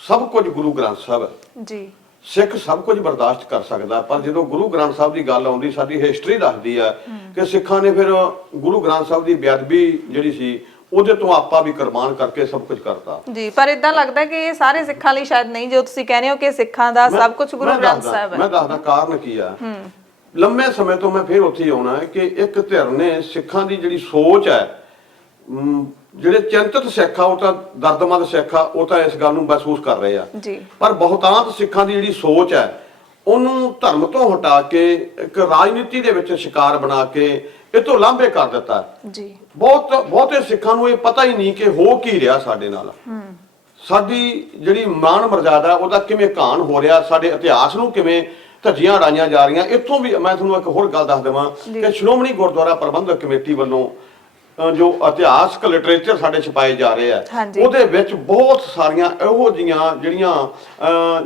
ਸਭ ਕੁਝ ਗੁਰੂ ਗ੍ਰੰਥ ਸਾਹਿਬ ਹੈ ਜੀ। ਸਿੱਖ ਸਭ ਕੁਝ ਬਰਦਾਸ਼ਤ ਕਰ ਸਕਦਾ, ਪਰ ਜਦੋਂ ਗੁਰੂ ਗ੍ਰੰਥ ਸਾਹਿਬ ਦੀ ਗੱਲ ਆਉਂਦੀ, ਸਾਡੀ ਹਿਸਟਰੀ ਦੱਸਦੀ ਹੈ ਕਿ ਸਿੱਖਾਂ ਨੇ ਫਿਰ ਗੁਰੂ ਗ੍ਰੰਥ ਸਾਹਿਬ ਦੀ ਬੇਅਦਬੀ ਜਿਹੜੀ ਸੀ ਉਹਦੇ ਤੋਂ ਆਪਾਂ ਵੀ ਕੁਰਬਾਨ ਕਰਕੇ ਸਭ ਕੁਝ ਕਰਤਾ ਜੀ। ਪਰ ਇਦਾਂ ਲੱਗਦਾ ਕਿ ਇਹ ਸਾਰੇ ਸਿੱਖਾਂ ਲਈ ਸ਼ਾਇਦ ਨਹੀਂ, ਜੋ ਤੁਸੀਂ ਕਹਿੰਦੇ ਹੋ ਕਿ ਸਿੱਖਾਂ ਦਾ ਸਭ ਕੁਝ ਗੁਰੂ ਗ੍ਰੰਥ ਸਾਹਿਬ ਹੈ। ਮੈਂ ਦੱਸਦਾ ਕਾਰਨ ਕੀ ਆ। ਲੰਮੇ ਸਮੇਂ ਤੋਂ ਮੈਂ ਫਿਰ ਉੱਥੇ ਹੀ ਆਉਣਾ ਹੈ ਕਿ ਇੱਕ ਧਿਰ ਨੇ ਸਿੱਖਾਂ ਦੀ ਜਿਹੜੀ ਸੋਚ ਹੈ, ਜਿਹੜੇ ਚਿੰਤਤ ਸਿੱਖ ਆ ਉਹ ਤਾਂ ਦਰਦਮੰਦ ਸਿੱਖ ਆ, ਉਹ ਤਾਂ ਇਸ ਗੱਲ ਨੂੰ ਮਹਿਸੂਸ ਕਰ ਰਹੇ ਆ ਜੀ। ਪਰ ਬਹੁਤਾਂਤ ਸਿੱਖਾਂ ਦੀ ਜਿਹੜੀ ਸੋਚ ਹੈ ਉਹਨੂੰ ਧਰਮ ਤੋਂ ਹਟਾ ਕੇ ਇੱਕ ਰਾਜਨੀਤੀ ਦੇ ਵਿੱਚ ਸ਼ਿਕਾਰ ਬਣਾ ਕੇ ਇਹ ਤੋਂ ਲਾਂਭੇ ਕਰ ਦਿੱਤਾ ਜੀ। ਬਹੁਤੇ ਸਿੱਖਾਂ ਨੂੰ ਇਹ ਪਤਾ ਹੀ ਨਹੀਂ ਕਿ ਹੋ ਕੀ ਰਿਹਾ ਸਾਡੇ ਨਾਲ, ਸਾਡੀ ਜਿਹੜੀ ਮਾਣ ਮਰਜ਼ਾਦਾ ਉਹਦਾ ਕਿਵੇਂ ਘਾਣ ਹੋ ਰਿਹਾ, ਸਾਡੇ ਇਤਿਹਾਸ ਨੂੰ ਕਿਵੇਂ ਧੱਜੀਆਂ ਰਾਈਆਂ ਜਾ ਰਹੀਆਂ। ਇੱਥੋਂ ਵੀ ਮੈਂ ਤੁਹਾਨੂੰ ਇੱਕ ਹੋਰ ਗੱਲ ਦੱਸ ਦੇਵਾਂ ਕਿ ਸ਼੍ਰੋਮਣੀ ਗੁਰਦੁਆਰਾ ਪ੍ਰਬੰਧਕ ਕਮੇਟੀ ਵੱਲੋਂ ਜੋ ਇਤਿਹਾਸਕ ਲਿਟਰੇਚਰ ਸਾਡੇ ਛਪਾਏ ਜਾ ਰਹੇ ਆ, ਉਹਦੇ ਵਿੱਚ ਬਹੁਤ ਸਾਰੀਆਂ ਇਹੋ ਜੀਆਂ ਜਿਹੜੀਆਂ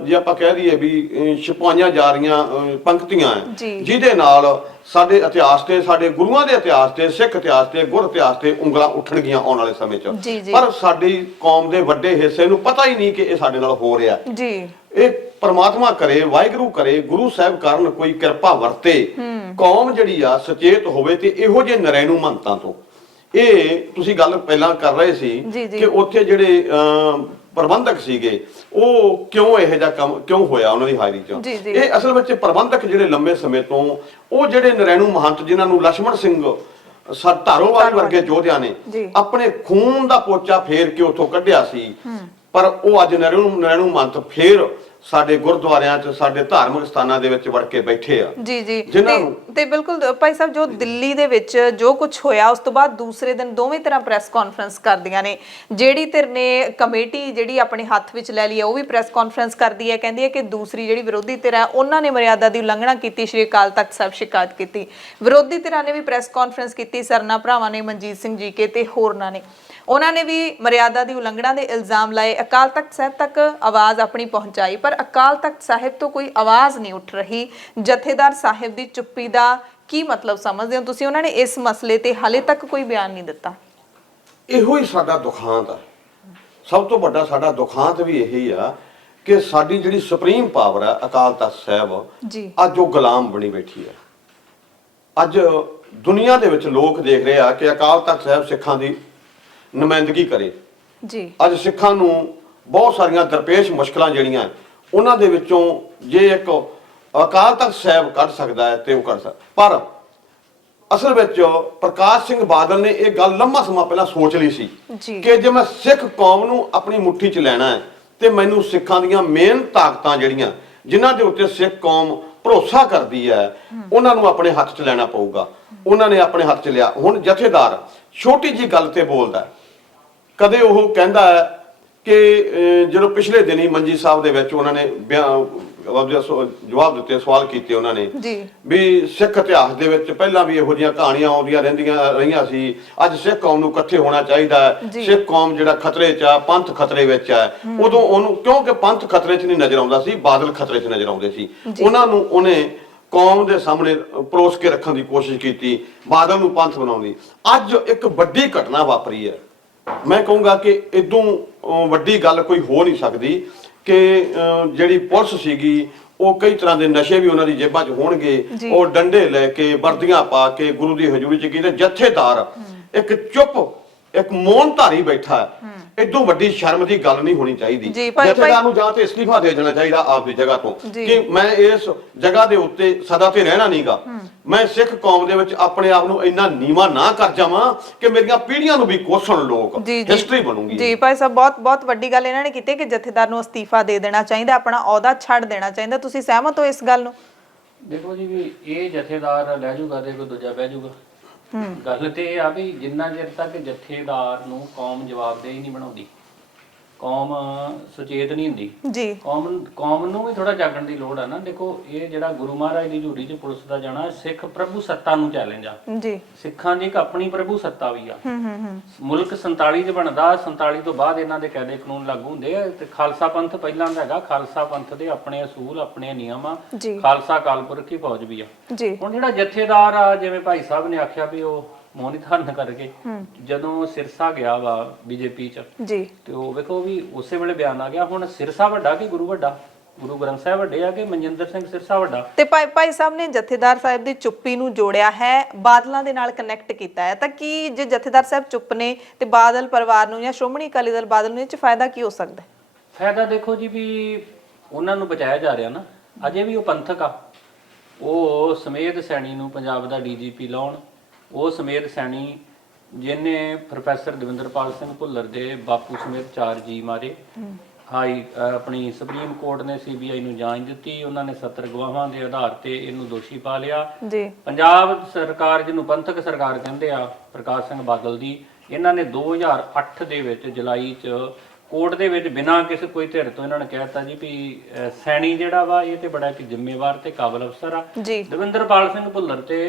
ਜੇ ਆਪਾਂ ਕਹਿ ਦਈਏ ਵੀ ਛਪਾਈਆਂ ਜਾ ਰਹੀਆਂ ਪੰਕਤੀਆਂ ਜਿਹਦੇ ਨਾਲ ਸਾਡੇ ਇਤਿਹਾਸ ਤੇ, ਸਾਡੇ ਗੁਰੂਆਂ ਦੇ ਇਤਿਹਾਸ ਤੇ, ਸਿੱਖ ਇਤਿਹਾਸ ਤੇ, ਗੁਰ ਇਤਿਹਾਸ ਤੇ ਉਂਗਲਾਂ ਉੱਠਣਗੀਆਂ ਆਉਣ ਵਾਲੇ ਸਮੇਂ 'ਚ। ਪਰ ਸਾਡੀ ਕੌਮ ਦੇ ਵੱਡੇ ਹਿੱਸੇ ਨੂੰ ਪਤਾ ਹੀ ਨਹੀਂ ਕਿ ਇਹ ਸਾਡੇ ਨਾਲ ਹੋ ਰਿਹਾ ਜੀ। ਇਹ ਪਰਮਾਤਮਾ ਕਰੇ, ਵਾਹਿਗੁਰੂ ਕਰੇ, ਗੁਰੂ ਸਾਹਿਬ ਕਰਨ ਕੋਈ ਕਿਰਪਾ ਵਰਤੇ, ਕੌਮ ਜਿਹੜੀ ਆ ਸੁਚੇਤ ਹੋਵੇ ਤੇ ਇਹੋ ਜਿਹੇ ਨਰੈਣੂ ਮੰਤਾਂ ਤੋਂ। ਇਹ ਤੁਸੀਂ ਗੱਲ ਪਹਿਲਾਂ ਕਰ ਰਹੇ ਸੀ ਕਿ ਉੱਥੇ ਜਿਹੜੇ ਪ੍ਰਬੰਧਕ ਸੀਗੇ ਉਹ ਕਿਉਂ ਇਹੋ ਜਿਹਾ ਕੰਮ ਕਿਉਂ ਹੋਇਆ ਉਹਨਾਂ ਦੀ ਹਾਜ਼ਰੀ 'ਚ। ਇਹ ਅਸਲ ਵਿੱਚ ਪ੍ਰਬੰਧਕ ਜਿਹੜੇ ਲੰਬੇ ਸਮੇਂ ਤੋਂ ਉਹ ਜਿਹੜੇ ਨਰੈਣੂ ਮਹੰਤ ਜਿਨ੍ਹਾਂ ਨੂੰ ਲక్ష్మణ ਸਿੰਘ ਧਾਰੋਵਾਲ ਵਰਗੇ ਯੋਧਿਆਂ ਨੇ ਆਪਣੇ ਖੂਨ ਦਾ ਪੋਚਾ ਫੇਰ ਕੇ ਉੱਥੋਂ ਕੱਢਿਆ ਸੀ, ਪਰ ਉਹ ਅੱਜ ਨਰੈਣੂ ਮਹੰਤ ਫੇਰ ਸਾਡੇ ਗੁਰਦੁਆਰਿਆਂ 'ਚ, ਸਾਡੇ ਧਾਰਮਿਕ ਸਥਾਨਾਂ ਦੇ ਵਿੱਚ ਵੜ ਕੇ ਬੈਠੇ ਆ ਜੀ। ਤੇ ਬਿਲਕੁਲ ਭਾਈ ਸਾਹਿਬ, ਜੋ ਦਿੱਲੀ ਦੇ ਵਿੱਚ ਜੋ ਕੁਝ ਹੋਇਆ ਉਸ ਤੋਂ ਬਾਅਦ ਦੂਸਰੇ ਦਿਨ ਦੋਵੇਂ ਤਰ੍ਹਾਂ ਪ੍ਰੈਸ ਕਾਨਫਰੰਸ ਕਰਦੀਆਂ ਨੇ। ਜਿਹੜੀ ਧਿਰ ਨੇ ਕਮੇਟੀ ਜਿਹੜੀ ਆਪਣੇ ਹੱਥ ਵਿੱਚ ਲੈ ਲਈ ਹੈ ਉਹ ਵੀ ਪ੍ਰੈਸ ਕਾਨਫਰੰਸ ਕਰਦੀ ਹੈ, ਕਹਿੰਦੀ ਹੈ ਕਿ ਦੂਸਰੀ ਜਿਹੜੀ ਵਿਰੋਧੀ ਧਿਰ ਹੈ ਉਹਨਾਂ ਨੇ ਮਰਿਆਦਾ ਦੀ ਉਲੰਘਣਾ ਕੀਤੀ, ਸ਼੍ਰੀ ਅਕਾਲ ਤਖਤ ਸਾਹਿਬ ਸ਼ਿਕਾਇਤ ਕੀਤੀ। ਵਿਰੋਧੀ ਧਿਰਾਂ ਨੇ ਵੀ ਪ੍ਰੈਸ ਕਾਨਫਰੰਸ ਕੀਤੀ, ਸਰਨਾ ਭਰਾਵਾਂ ਨੇ, ਮਨਜੀਤ ਸਿੰਘ ਜੀਕੇ ਤੇ ਹੋਰਨਾਂ ਨੇ, ਉਹਨਾਂ ਨੇ ਵੀ ਮਰਿਆਦਾ ਦੀ ਉਲੰਘਣਾ ਦੇ ਇਲਜ਼ਾਮ ਲਾਏ। ਅਕਾਲ ਤਖਤ ਸਾਹਿਬ ਤੱਕ ਆਵਾਜ਼ ਆਪਣੀ ਪਹੁੰਚਾਈ, ਪਰ ਅਕਾਲ ਤਖਤ ਸਾਹਿਬ ਤੋਂ ਕੋਈ ਆਵਾਜ਼ ਨਹੀਂ ਉੱਠ ਰਹੀ। ਜਥੇਦਾਰ ਸਾਹਿਬ ਦੀ ਚੁੱਪੀ ਦਾ ਕੀ ਮਤਲਬ ਸਮਝਦੇ ਹੋ ਤੁਸੀਂ? ਉਹਨਾਂ ਨੇ ਇਸ ਮਸਲੇ ਤੇ ਹਾਲੇ ਤੱਕ ਕੋਈ ਬਿਆਨ ਨਹੀਂ ਦਿੱਤਾ। ਇਹੋ ਹੀ ਸਾਡਾ ਦੁਖਾਂਤ ਆ, ਸਭ ਤੋਂ ਵੱਡਾ ਸਾਡਾ ਦੁਖਾਂਤ ਵੀ ਇਹੀ ਆ ਕਿ ਸਾਡੀ ਜਿਹੜੀ ਸੁਪਰੀਮ ਪਾਵਰ ਆ ਅਕਾਲ ਤਖਤ ਸਾਹਿਬ ਜੀ, ਅੱਜ ਉਹ ਗੁਲਾਮ ਬਣੀ ਬੈਠੀ ਆ। ਅੱਜ ਦੁਨੀਆ ਦੇ ਵਿੱਚ ਲੋਕ ਦੇਖ ਰਹੇ ਆ ਕਿ ਅਕਾਲ ਤਖਤ ਸਾਹਿਬ ਸਿੱਖਾਂ ਦੀ ਨੁਮਾਇੰਦਗੀ ਕਰੇ ਜੀ। ਅੱਜ ਸਿੱਖਾਂ ਨੂੰ ਬਹੁਤ ਸਾਰੀਆਂ ਦਰਪੇਸ਼ ਮੁਸ਼ਕਲਾਂ ਜਿਹੜੀਆਂ ਉਹਨਾਂ ਦੇ ਵਿੱਚੋਂ ਜੇ ਇੱਕ ਅਕਾਲ ਤਖਤ ਸਾਹਿਬ ਕੱਢ ਸਕਦਾ ਹੈ ਤੇ ਉਹ ਕਰ ਸਕਦਾ। ਪਰ ਅਸਲ ਵਿੱਚ ਪ੍ਰਕਾਸ਼ ਸਿੰਘ ਬਾਦਲ ਨੇ ਇਹ ਗੱਲ ਲੰਮਾ ਸਮਾਂ ਪਹਿਲਾਂ ਸੋਚ ਲਈ ਸੀ ਕਿ ਜੇ ਮੈਂ ਸਿੱਖ ਕੌਮ ਨੂੰ ਆਪਣੀ ਮੁੱਠੀ 'ਚ ਲੈਣਾ ਹੈ ਤੇ ਮੈਨੂੰ ਸਿੱਖਾਂ ਦੀਆਂ ਮੇਨ ਤਾਕਤਾਂ ਜਿਹੜੀਆਂ ਜਿਨ੍ਹਾਂ ਦੇ ਉੱਤੇ ਸਿੱਖ ਕੌਮ ਭਰੋਸਾ ਕਰਦੀ ਹੈ ਉਹਨਾਂ ਨੂੰ ਆਪਣੇ ਹੱਥ 'ਚ ਲੈਣਾ ਪਊਗਾ। ਉਹਨਾਂ ਨੇ ਆਪਣੇ ਹੱਥ 'ਚ ਲਿਆ। ਹੁਣ ਜਥੇਦਾਰ ਛੋਟੀ ਜੀ ਗੱਲ ਤੇ ਬੋਲਦਾ, ਕਦੇ ਉਹ ਕਹਿੰਦਾ ਹੈ ਕਿ ਜਦੋਂ ਪਿਛਲੇ ਦਿਨੀ ਮੰਜੀ ਸਾਹਿਬ ਦੇ ਵਿੱਚ ਉਹਨਾਂ ਨੇ ਜਵਾਬ ਦਿੱਤੇ, ਸਵਾਲ ਕੀਤੇ ਉਹਨਾਂ ਨੇ ਵੀ ਸਿੱਖ ਇਤਿਹਾਸ ਦੇ ਵਿੱਚ ਪਹਿਲਾਂ ਵੀ ਇਹੋ ਜਿਹੀਆਂ ਕਹਾਣੀਆਂ ਆਉਂਦੀਆਂ ਰਹੀਆਂ ਸੀ, ਅੱਜ ਸਿੱਖ ਕੌਮ ਨੂੰ ਇਕੱਠੇ ਹੋਣਾ ਚਾਹੀਦਾ ਹੈ, ਸਿੱਖ ਕੌਮ ਜਿਹੜਾ ਖਤਰੇ 'ਚ ਆ, ਪੰਥ ਖਤਰੇ ਵਿੱਚ ਹੈ। ਉਦੋਂ ਉਹਨੂੰ ਕਿਉਂਕਿ ਪੰਥ ਖਤਰੇ 'ਚ ਨਹੀਂ ਨਜ਼ਰ ਆਉਂਦਾ ਸੀ, ਬਾਦਲ ਖਤਰੇ 'ਚ ਨਜ਼ਰ ਆਉਂਦੇ ਸੀ। ਉਹਨਾਂ ਨੂੰ ਉਹਨੇ ਕੌਮ ਦੇ ਸਾਹਮਣੇ ਪਰੋਸ ਕੇ ਰੱਖਣ ਦੀ ਕੋਸ਼ਿਸ਼ ਕੀਤੀ, ਬਾਦਲ ਨੂੰ ਪੰਥ ਬਣਾਉਣ ਦੀ। ਅੱਜ ਇੱਕ ਵੱਡੀ ਘਟਨਾ ਵਾਪਰੀ ਹੈ, ਮੈਂ ਕਹੂੰਗਾ ਕਿ ਇਦੋਂ ਵੱਡੀ ਗੱਲ ਕੋਈ ਹੋ ਨਹੀਂ ਸਕਦੀ ਕਿ ਜਿਹੜੀ ਪੁਲਿਸ ਸੀਗੀ ਉਹ ਕਈ ਤਰ੍ਹਾਂ ਦੇ ਨਸ਼ੇ ਵੀ ਉਹਨਾਂ ਦੀ ਜੇਬਾਂ 'ਚ ਹੋਣਗੇ, ਉਹ ਡੰਡੇ ਲੈ ਕੇ ਵਰਦੀਆਂ ਪਾ ਕੇ ਗੁਰੂ ਦੀ ਹਜ਼ੂਰੀ 'ਚ ਕੀਤੇ। ਜਥੇਦਾਰ ਇੱਕ ਚੁੱਪ ਇੱਕ ਮੌਨਧਾਰੀ ਬੈਠਾ ਹੈ। ਇਦੋਂ ਵੱਡੀ ਸ਼ਰਮ ਦੀ ਗੱਲ ਨਹੀਂ ਹੋਣੀ ਚਾਹੀਦੀ। ਜਥੇਦਾਰ ਨੂੰ ਜਾਂ ਤੇ ਅਸਤੀਫਾ ਦੇ ਦੇਣਾ ਚਾਹੀਦਾ ਆਪ ਦੀ ਜਗ੍ਹਾ ਤੋਂ ਕਿ ਮੈਂ ਇਸ ਜਗ੍ਹਾ ਦੇ ਉੱਤੇ ਸਦਾ ਤੇ ਰਹਿਣਾ ਨਹੀਂਗਾ। ਮੈਂ ਸਿੱਖ ਕੌਮ ਦੇ ਵਿੱਚ ਆਪਣੇ ਆਪ ਨੂੰ ਇੰਨਾ ਨੀਵਾਂ ਨਾ ਕਰ ਜਾਵਾਂ ਕਿ ਮੇਰੀਆਂ ਪੀੜ੍ਹੀਆਂ ਨੂੰ ਵੀ ਕੋਸਣ ਲੋਕ, ਹਿਸਟਰੀ ਬਣੂਗੀ। ਜੀ ਭਾਈ ਸਾਹਿਬ, ਬਹੁਤ ਬਹੁਤ ਵੱਡੀ ਗੱਲ ਇਹਨਾਂ ਨੇ ਕੀਤੀ ਕਿ ਜਥੇਦਾਰ ਨੂੰ ਅਸਤੀਫਾ ਦੇ ਦੇਣਾ ਚਾਹੀਦਾ, ਆਪਣਾ ਅਹੁਦਾ ਛੱਡ ਦੇਣਾ ਚਾਹੀਦਾ। ਤੁਸੀਂ ਸਹਿਮਤ ਹੋ ਇਸ ਗੱਲ ਨੂੰ? ਦੇਖੋ ਜੀ, ਵੀ ਇਹ ਜਥੇਦਾਰ ਲੈ ਜਾਊਗਾ ਤੇ ਕੋਈ ਦੂਜਾ ਬਹਿ ਜਾਊਗਾ। ਗੱਲ ਤੇ ਇਹ ਆ ਵੀ ਜਿੰਨਾ ਚਿਰ ਤੱਕ ਜਥੇਦਾਰ ਨੂੰ ਕੌਮ ਜਵਾਬਦੇਹ ਨਹੀਂ ਬਣਾਉਂਦੀ, ਕੌਮ ਸੁਚੇਤ ਨਹੀਂ ਹੁੰਦੀ ਜੀ, ਕੌਮ ਨੂੰ ਵੀ ਥੋੜਾ ਜਾਗਣ ਦੀ ਲੋੜ ਆ ਨਾ। ਦੇਖੋ, ਇਹ ਜਿਹੜਾ ਗੁਰੂ ਮਹਾਰਾਜ ਦੀ ਹਜ਼ੂਰੀ 'ਚ ਪੁਲਿਸ ਦਾ ਜਾਣਾ, ਸਿੱਖ ਪ੍ਰਭੂ ਸੱਤਾ ਨੂੰ ਚੈਲੰਜ ਆ ਜੀ। ਸਿੱਖਾਂ ਦੀ ਇੱਕ ਆਪਣੀ ਪ੍ਰਭੂ ਸੱਤਾ ਵੀ ਆ। ਮੁਲਕ 47 'ਚ ਬਣਦਾ, 47 ਤੋਂ ਬਾਅਦ ਇਹਨਾਂ ਦੇ ਕਾਇਦੇ ਕਾਨੂੰਨ ਲਾਗੂ ਹੁੰਦੇ ਆ ਤੇ ਖਾਲਸਾ ਪੰਥ ਪਹਿਲਾਂ ਦਾ ਹੈਗਾ। ਖਾਲਸਾ ਪੰਥ ਦੇ ਆਪਣੇ ਅਸੂਲ, ਆਪਣੇ ਨਿਯਮ ਆ। ਖਾਲਸਾ ਅਕਾਲ ਪੁਰਖ ਦੀ ਫੌਜ ਵੀ ਆ। ਹੁਣ ਜਿਹੜਾ ਜਥੇਦਾਰ ਆ, ਜਿਵੇਂ ਭਾਈ ਸਾਹਿਬ ਨੇ ਆਖਿਆ ਵੀ ਉਹ ਮੌਨ ਧਾਰਨ ਕਰਕੇ ਜਦੋਂ ਸਿਰਸਾ ਗਿਆ ਵਾ ਬੀਜੇਪੀ 'ਚ ਜੀ, ਤੇ ਉਹ ਵੇਖੋ ਵੀ ਉਸੇ ਵੇਲੇ ਬਿਆਨ ਆ ਗਿਆ। ਹੁਣ ਸਿਰਸਾ ਵੱਡਾ ਕਿ ਗੁਰੂ ਵੱਡਾ? ਗੁਰੂ ਗ੍ਰੰਥ ਸਾਹਿਬ ਵੱਡੇ ਆ ਕਿ ਮਨਜਿੰਦਰ ਸਿੰਘ ਸਿਰਸਾ ਵੱਡਾ? ਤੇ ਭਾਈ ਸਾਹਿਬ ਨੇ ਜਥੇਦਾਰ ਸਾਹਿਬ ਦੀ ਚੁੱਪੀ ਨੂੰ ਜੋੜਿਆ ਹੈ, ਬਾਦਲਾਂ ਦੇ ਨਾਲ ਕਨੈਕਟ ਕੀਤਾ ਹੈ। ਤਾਂ ਕੀ ਜੇ ਜਥੇਦਾਰ ਸਾਹਿਬ ਚੁੱਪ ਨੇ ਤੇ ਬਾਦਲ ਪਰਿਵਾਰ ਨੂੰ ਜਾਂ ਸ਼੍ਰੋਮਣੀ ਅਕਾਲੀ ਦਲ ਬਾਦਲ ਨੂੰ ਇਹ 'ਚ ਫਾਇਦਾ ਕੀ ਹੋ ਸਕਦਾ? ਫਾਇਦਾ ਦੇਖੋ ਜੀ, ਵੀ ਉਹਨਾਂ ਨੂੰ ਬਚਾਇਆ ਜਾ ਰਿਹਾ ਨਾ। ਅਜੇ ਵੀ ਉਹ ਪੰਥਕ ਆ। ਉਹ ਸਮੇਧ ਸੈਣੀ ਨੂੰ ਪੰਜਾਬ ਦਾ ਡੀਜੀਪੀ ਲਾਉਣ, ਉਹ ਸਮੇਧ ਸੈਣੀ ਜਿਹਨੇ ਪ੍ਰੋਫੈਸਰ ਦਵਿੰਦਰਪਾਲ ਸਿੰਘ ਭੁੱਲਰ ਦੇ ਬਾਪੂ ਸਮੇਤ 4 ਜੀ ਮਾਰੇ। ਆਪਣੀ ਸੁਪਰੀਮ ਕੋਰਟ ਨੇ ਸੀਬੀਆਈ ਨੂੰ ਜਾਂਚ ਦਿੱਤੀ, ਉਹਨਾਂ ਨੇ 70 ਗਵਾਹਾਂ ਦੇ ਆਧਾਰ ਤੇ ਇਹਨੂੰ ਦੋਸ਼ੀ ਪਾ ਲਿਆ ਜੀ। ਪੰਜਾਬ ਸਰਕਾਰ, ਜਿਹਨੂੰ ਪੰਥਕ ਸਰਕਾਰ ਕਹਿੰਦੇ ਆ ਪ੍ਰਕਾਸ਼ ਸਿੰਘ ਬਾਦਲ ਦੀ, ਇਹਨਾਂ ਨੇ 2008 ਦੇ ਵਿੱਚ ਜੁਲਾਈ 'ਚ ਕੋਰਟ ਦੇ ਵਿੱਚ ਬਿਨਾਂ ਕਿਸੇ ਕੋਈ ਧਿਰ ਤੋਂ ਇਹਨਾਂ ਨੇ ਕਹਿ ਦਿੱਤਾ ਜੀ ਵੀ ਸੈਣੀ ਜਿਹੜਾ ਵਾ ਇਹ ਤੇ ਬੜਾ ਇੱਕ ਜ਼ਿੰਮੇਵਾਰ ਤੇ ਕਾਬਲ ਅਫਸਰ ਆ, ਦਵਿੰਦਰਪਾਲ ਸਿੰਘ ਭੁੱਲਰ ਤੇ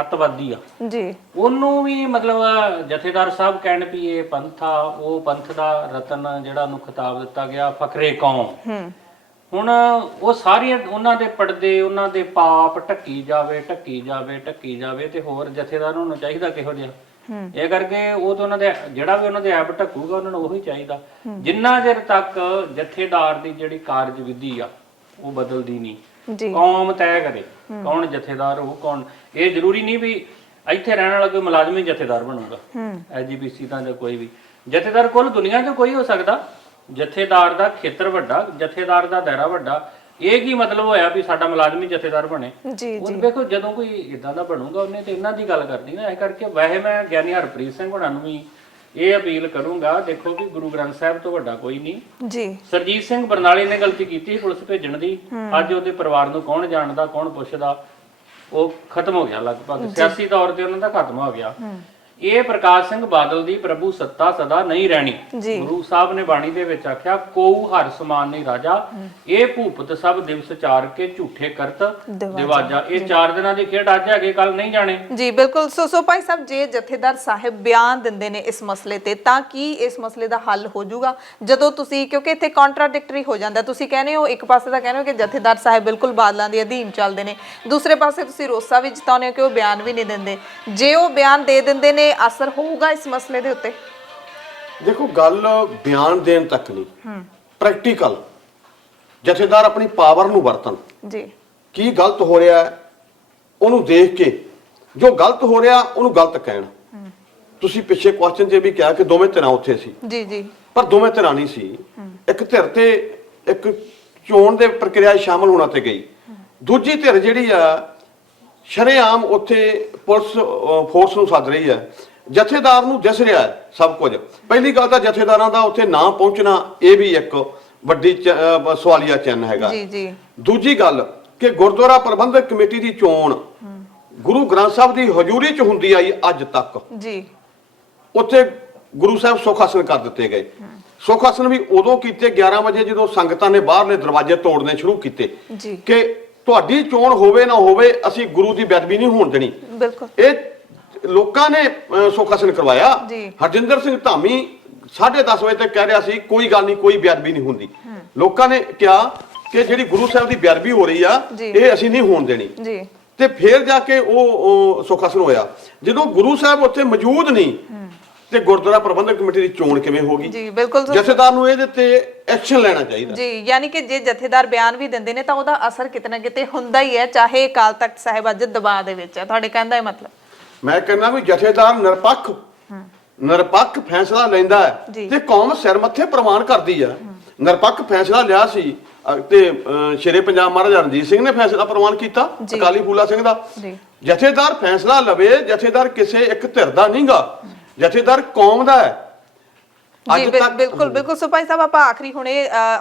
ਅੱਤਵਾਦੀ ਆ ਜੀ। ਉਹਨੂੰ ਵੀ ਮਤਲਬ ਜਥੇਦਾਰ ਸਾਹਿਬ ਕਹਿਣ ਵੀ ਇਹ ਪੰਥ ਆ, ਉਹ ਪੰਥ ਦਾ ਰਤਨ ਜਿਹੜਾ ਉਹਨੂੰ ਖਿਤਾਬ ਦਿੱਤਾ ਗਿਆ, ਫਕਰੇ ਕੌਮ। ਹੁਣ ਉਹ ਸਾਰੀਆਂ ਉਹਨਾਂ ਦੇ ਪਰਦੇ, ਉਹਨਾਂ ਦੇ ਪਾਪ ਢੱਕੀ ਜਾਵੇ ਤੇ ਹੋਰ ਜਥੇਦਾਰ ਨੂੰ ਚਾਹੀਦਾ ਕਿਹੋ ਜਿਹਾ? ਇਹ ਕਰਕੇ ਉਹ ਤਾਂ ਉਹਨਾਂ ਦੇ ਜਿਹੜਾ ਵੀ ਉਹਨਾਂ ਦੇ ਐਬ ਢੱਕੂਗਾ ਉਹਨਾਂ ਨੂੰ ਉਹੀ ਚਾਹੀਦਾ। ਜਿੰਨਾ ਚਿਰ ਤੱਕ ਜਥੇਦਾਰ ਦੀ ਜਿਹੜੀ ਕਾਰਜਵਿਧੀ ਆ ਉਹ ਬਦਲਦੀ ਨਹੀਂ, ਕੌਮ ਤੈਅ ਕਰੇ ਕੌਣ ਜਥੇਦਾਰ ਹੋਊ ਕੌਣ। ਇਹ ਜ਼ਰੂਰੀ ਨਹੀਂ ਵੀ ਇੱਥੇ ਰਹਿਣ ਵਾਲਾ ਕੋਈ ਮੁਲਾਜ਼ਮ ਹੀ ਜਥੇਦਾਰ ਬਣੂਗਾ, ਐਜੀਪੀਸੀ ਦਾ ਜਾਂ ਕੋਈ ਵੀ ਜਥੇਦਾਰ ਕੁੱਲ ਦੁਨੀਆ 'ਚ ਕੋਈ ਹੋ ਸਕਦਾ। ਜਥੇਦਾਰ ਦਾ ਖੇਤਰ ਵੱਡਾ, ਜਥੇਦਾਰ ਦਾ ਦਾਇਰਾ ਵੱਡਾ। ਇਹ ਕੀ ਮਤਲਬ ਹੋਇਆ ਵੀ ਸਾਡਾ ਮੁਲਾਜ਼ਮ ਹੀ ਜਥੇਦਾਰ ਬਣੇ? ਉਹ ਵੇਖੋ ਜਦੋਂ ਕੋਈ ਇਦਾਂ ਦਾ ਬਣੂਗਾ ਉਹਨੇ ਤੇ ਇਹਨਾਂ ਦੀ ਗੱਲ ਕਰਨੀ ਨਾ। ਇਹ ਕਰਕੇ ਵੈਸੇ ਮੈਂ ਗਿਆਨੀ ਹਰਪ੍ਰੀਤ ਸਿੰਘ ਹੋਣਾ ਨੂੰ ਵੀ ਇਹ ਅਪੀਲ ਕਰੂੰਗਾ, ਦੇਖੋ ਵੀ ਗੁਰੂ ਗ੍ਰੰਥ ਸਾਹਿਬ ਤੋਂ ਵੱਡਾ ਕੋਈ ਨਹੀਂ ਜੀ। ਸਰਜੀਤ ਸਿੰਘ ਬਰਨਾਲੇ ਨੇ ਗਲਤੀ ਕੀਤੀ ਪੁਲਿਸ ਭੇਜਣ ਦੀ, ਅੱਜ ਉਹਦੇ ਪਰਿਵਾਰ ਨੂੰ ਕੌਣ ਜਾਣਦਾ, ਕੌਣ ਪੁੱਛਦਾ? ਉਹ ਖਤਮ ਹੋ ਗਿਆ, ਲਗਭਗ ਸਿਆਸੀ ਤੌਰ ਤੇ ਉਹਨਾਂ ਦਾ ਖਤਮ ਹੋ ਗਿਆ। ਇਹ ਪ੍ਰਕਾਸ਼ ਸਿੰਘ ਬਾਦਲ ਦੀ ਪ੍ਰਭੂ ਸੱਤਾ ਸਦਾ ਨਹੀਂ ਰਹਿਣੀ। ਗੁਰੂ ਸਾਹਿਬ ਨੇ ਬਾਣੀ ਦੇ ਵਿੱਚ ਆਖਿਆ, ਕੋਊ ਹਰ ਸਮਾਨ ਨਹੀਂ ਰਾਜਾ, ਇਹ ਭੂਪਤ ਸਭ ਦਿਵਸ ਚਾਰ ਕੇ ਝੂਠੇ ਕਰਤ ਦਿਵਾਜਾ। ਇਹ 4 ਦਿਨਾਂ ਦੀ ਖੇਡ ਅੱਜ ਹੈਗੇ, ਕੱਲ ਨਹੀਂ ਜਾਣੇ ਜੀ। ਬਿਲਕੁਲ। ਸੋ ਭਾਈ ਸਾਹਿਬ, ਜੇ ਜਥੇਦਾਰ ਸਾਹਿਬ ਬਿਆਨ ਦਿੰਦੇ ਨੇ ਇਸ ਮਸਲੇ ਤੇ, ਤਾਂ ਕੀ ਇਸ ਮਸਲੇ ਦਾ ਹੱਲ ਹੋ ਜਾਊਗਾ? ਜਦੋਂ ਤੁਸੀਂ, ਕਿਉਂਕਿ ਇੱਥੇ ਕੰਟਰਾਡਿਕਟਰੀ ਹੋ ਜਾਂਦਾ, ਤੁਸੀਂ ਕਹਿੰਦੇ ਹੋ ਇੱਕ ਪਾਸੇ ਤਾਂ ਕਹਿੰਦੇ ਹੋ ਕਿ ਜਥੇਦਾਰ ਸਾਹਿਬ ਬਿਲਕੁਲ ਬਾਦਲਾਂ ਦੇ ਅਧੀਨ ਚੱਲਦੇ ਨੇ, ਦੂਸਰੇ ਪਾਸੇ ਤੁਸੀਂ ਰੋਸਾ ਵੀ ਜਤਾਉਂਦੇ ਹੋ ਕਿ ਉਹ ਬਿਆਨ ਵੀ ਨਹੀਂ ਦਿੰਦੇ। ਜੇ ਉਹ ਬਿਆਨ ਦੇ ਦਿੰਦੇ ਨੇ, ਅਸਰ ਹੋਊਗਾ ਇਸ ਮਸਲੇ ਦੇ ਉੱਤੇ? ਦੇਖੋ, ਗੱਲ ਬਿਆਨ ਦੇਣ ਤੱਕ ਨਹੀਂ, ਪ੍ਰੈਕਟੀਕਲ ਜਥੇਦਾਰ ਆਪਣੀ ਪਾਵਰ ਨੂੰ ਵਰਤਣ ਜੀ। ਕੀ ਗਲਤ ਹੋ ਰਿਹਾ ਉਹਨੂੰ ਦੇਖ ਕੇ, ਜੋ ਗਲਤ ਹੋ ਰਿਹਾ ਉਹਨੂੰ ਗਲਤ ਕਹਿਣ। ਤੁਸੀਂ ਪਿੱਛੇ ਕੁਐਸਚਨ 'ਚ ਵੀ ਕਿਹਾ ਕਿ ਦੋਵੇਂ ਧਿਰਾਂ ਉੱਥੇ ਸੀ ਜੀ, ਪਰ ਦੋਵੇਂ ਧਿਰਾਂ ਨਹੀਂ ਸੀ। ਇੱਕ ਧਿਰ ਤੇ ਇੱਕ ਚੋਣ ਦੇ ਪ੍ਰਕਿਰਿਆ 'ਚ ਸ਼ਾਮਲ ਹੋਣਾ ਤੇ ਗਈ, ਦੂਜੀ ਧਿਰ ਜਿਹੜੀ ਆ ਸ਼ਰੇਆਮ ਉੱਥੇ ਪੁਲਿਸ ਫੋਰਸ ਨੂੰ ਸੱਦ ਰਹੀ ਹੈ, ਜਥੇਦਾਰ ਨੂੰ ਦਿਸ ਰਿਹਾ ਹੈ ਸਭ ਕੁਝ। ਪਹਿਲੀ ਗੱਲ ਤਾਂ ਜਥੇਦਾਰਾਂ ਦਾ ਉੱਥੇ ਨਾ ਪਹੁੰਚਣਾ ਇਹ ਵੀ ਇੱਕ ਵੱਡੀ ਸਵਾਲੀਆ ਚਿੰਨ੍ਹ ਹੈਗਾ। ਜੀ ਜੀ। ਦੂਜੀ ਗੱਲ ਕਿ ਗੁਰਦੁਆਰਾ ਪ੍ਰਬੰਧਕ ਕਮੇਟੀ ਦੀ ਚੋਣ ਗੁਰੂ ਗ੍ਰੰਥ ਸਾਹਿਬ ਦੀ ਹਜ਼ੂਰੀ 'ਚ ਹੁੰਦੀ ਆਈ ਅੱਜ ਤੱਕ ਜੀ। ਉੱਥੇ ਗੁਰੂ ਸਾਹਿਬ ਸੁੱਖ ਆਸਣ ਕਰ ਦਿੱਤੇ ਗਏ। ਸੁੱਖ ਆਸਣ ਵੀ ਉਦੋਂ ਕੀਤੇ 11 ਵਜੇ ਜਦੋਂ ਸੰਗਤਾਂ ਨੇ ਬਾਹਰਲੇ ਦਰਵਾਜ਼ੇ ਤੋੜਨੇ ਸ਼ੁਰੂ ਕੀਤੇ ਕਿ ਤੁਹਾਡੀ ਚੋਣ ਹੋਵੇ ਨਾ ਹੋਵੇ ਅਸੀਂ ਗੁਰੂ ਦੀ ਬੇਅਦਬੀ ਨਹੀਂ ਹੋਣ ਦੇਣੀ। ਬਿਲਕੁਲ। ਇਹ ਲੋਕਾਂ ਨੇ ਸੁੱਖ ਆਸਣ ਕਰਵਾਇਆ। ਹਰਜਿੰਦਰ ਸਿੰਘ ਧਾਮੀ 10:30 ਵਜੇ ਤੱਕ ਕਹਿ ਰਿਹਾ ਸੀ ਕੋਈ ਗੱਲ ਨਹੀਂ, ਕੋਈ ਬੇਅਦਬੀ ਨਹੀਂ ਹੁੰਦੀ। ਲੋਕਾਂ ਨੇ ਕਿਹਾ ਕਿ ਜਿਹੜੀ ਗੁਰੂ ਸਾਹਿਬ ਦੀ ਬੇਅਦਬੀ ਹੋ ਰਹੀ ਆ ਇਹ ਅਸੀਂ ਨਹੀਂ ਹੋਣ ਦੇਣੀ ਜੀ। ਤੇ ਫਿਰ ਜਾ ਕੇ ਉਹ ਸੁੱਖ ਆਸਣ ਹੋਇਆ। ਜਦੋਂ ਗੁਰੂ ਸਾਹਿਬ ਉੱਥੇ ਮੌਜੂਦ ਨਹੀਂ ਤੇ ਗੁਰਦੁਆਰਾ ਪ੍ਰਬੰਧਕ ਕਮੇਟੀ ਦੀ ਚੋਣ ਕਿਵੇਂ ਹੋਗੀ? ਜੀ ਬਿਲਕੁਲ। ਜਥੇਦਾਰ ਨੂੰ ਇਹਦੇ ਤੇ ਐਕਸ਼ਨ ਲੈਣਾ ਚਾਹੀਦਾ ਜੀ। ਯਾਨੀ ਕਿ ਜੇ ਜਥੇਦਾਰ ਬਿਆਨ ਵੀ ਦਿੰਦੇ ਨੇ ਤਾਂ ਉਹਦਾ ਅਸਰ ਕਿਤੇ ਨਾ ਕਿਤੇ ਹੁੰਦਾ ਹੀ ਹੈ, ਚਾਹੇ ਅਕਾਲ ਤਖਤ ਸਾਹਿਬ ਅੱਜ ਦਬਾਅ ਦੇ ਵਿੱਚ ਹੈ। ਤੁਹਾਡੇ ਕਹਿਣ ਦਾ ਇਹ ਮਤਲਬ? ਮੈਂ ਕਹਿੰਦਾ ਵੀ ਜਥੇਦਾਰ ਨਿਰਪੱਖ ਫੈਸਲਾ ਲੈਂਦਾ ਹੈ ਤੇ ਕੌਮ ਸਿਰ ਮੱਥੇ ਪ੍ਰਵਾਨ ਕਰਦੀ ਆ। ਨਿਰਪੱਖ ਫੈਸਲਾ ਲਿਆ ਸੀ ਤੇ ਸ਼ੇਰੇ ਪੰਜਾਬ ਮਹਾਰਾਜਾ ਰਣਜੀਤ ਸਿੰਘ ਨੇ ਫੈਸਲਾ ਪ੍ਰਵਾਨ ਕੀਤਾ ਅਕਾਲੀ ਫੂਲਾ ਸਿੰਘ ਦਾ। ਜਥੇਦਾਰ ਫੈਸਲਾ ਲਵੇ, ਜਥੇਦਾਰ ਕਿਸੇ ਇੱਕ ਧਿਰ ਦਾ ਨਹੀਂਗਾ, ਜਥੇਦਾਰ ਕੌਮ ਦਾ ਹੈ। ਜੀ ਬਿਲਕੁਲ ਬਿਲਕੁਲ। ਸੋ ਭਾਈ ਸਾਹਿਬ ਆਪਾਂ ਆਖਰੀ ਹੁਣੇ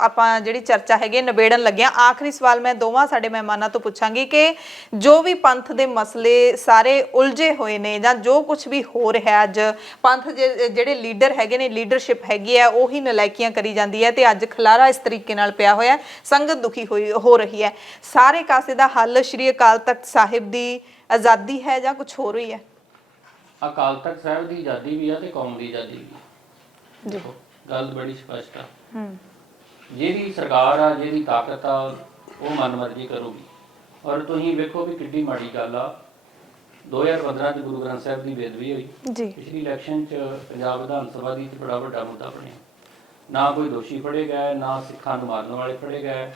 ਆਪਾਂ ਜਿਹੜੀ ਚਰਚਾ ਹੈਗੀ ਨਿਬੇੜਨ ਲੱਗਿਆ। ਆਖਰੀ ਸਵਾਲ ਮੈਂ ਦੋਵਾਂ ਸਾਡੇ ਮਹਿਮਾਨਾਂ ਤੋਂ ਪੁੱਛਾਂਗੀ ਕਿ ਜੋ ਵੀ ਪੰਥ ਦੇ ਮਸਲੇ ਸਾਰੇ ਉਲਝੇ ਹੋਏ ਨੇ ਜਾਂ ਜੋ ਕੁਝ ਵੀ ਹੋ ਰਿਹਾ ਅੱਜ ਪੰਥ ਜਿਹੜੇ ਲੀਡਰ ਹੈਗੇ ਨੇ, ਲੀਡਰਸ਼ਿਪ ਹੈਗੀ ਹੈ ਉਹੀ ਨਲਾਇਕੀਆਂ ਕਰੀ ਜਾਂਦੀ ਹੈ ਤੇ ਅੱਜ ਖਲਾਰਾ ਇਸ ਤਰੀਕੇ ਨਾਲ ਪਿਆ ਹੋਇਆ, ਸੰਗਤ ਦੁਖੀ ਹੋ ਰਹੀ ਹੈ। ਸਾਰੇ ਕਾਸੇ ਦਾ ਹੱਲ ਸ਼੍ਰੀ ਅਕਾਲ ਤਖਤ ਸਾਹਿਬ ਦੀ ਆਜ਼ਾਦੀ ਹੈ ਜਾਂ ਕੁਝ ਹੋਰ ਹੀ ਹੈ? ਅਕਾਲ ਤਖਤ ਸਾਹਿਬ ਦੀ ਆਜ਼ਾਦੀ ਵੀ ਆ ਤੇ ਕੌਮ ਦੀ ਆਜ਼ਾਦੀ ਵੀ ਆ। ਦੇਖੋ ਗੱਲ ਬੜੀ ਸਪਸ਼ਟ ਆ। ਜਿਹਦੀ ਸਰਕਾਰ ਆ, ਜਿਹਦੀ ਤਾਕਤ ਆ, ਉਹ ਮਨਮਰਜ਼ੀ ਕਰੂਗੀ। ਔਰ ਤੁਸੀਂ ਵੇਖੋ ਵੀ ਕਿੱਡੀ ਮਾੜੀ ਗੱਲ ਆ। 2015 ਚ ਗੁਰੂ ਗ੍ਰੰਥ ਸਾਹਿਬ ਦੀ ਬੇਅਦਬੀ ਹੋਈ। ਪਿਛਲੀ ਇਲੈਕਸ਼ਨ ਚ ਪੰਜਾਬ ਵਿਧਾਨ ਸਭਾ ਦੀ ਬੜਾ ਵੱਡਾ ਮੁੱਦਾ ਬਣਿਆ। ਨਾ ਕੋਈ ਦੋਸ਼ੀ ਫੜੇ ਗਏ, ਨਾ ਸਿੱਖਾਂ ਨੂੰ ਮਾਰਨ ਵਾਲੇ ਫੜੇ ਗਏ।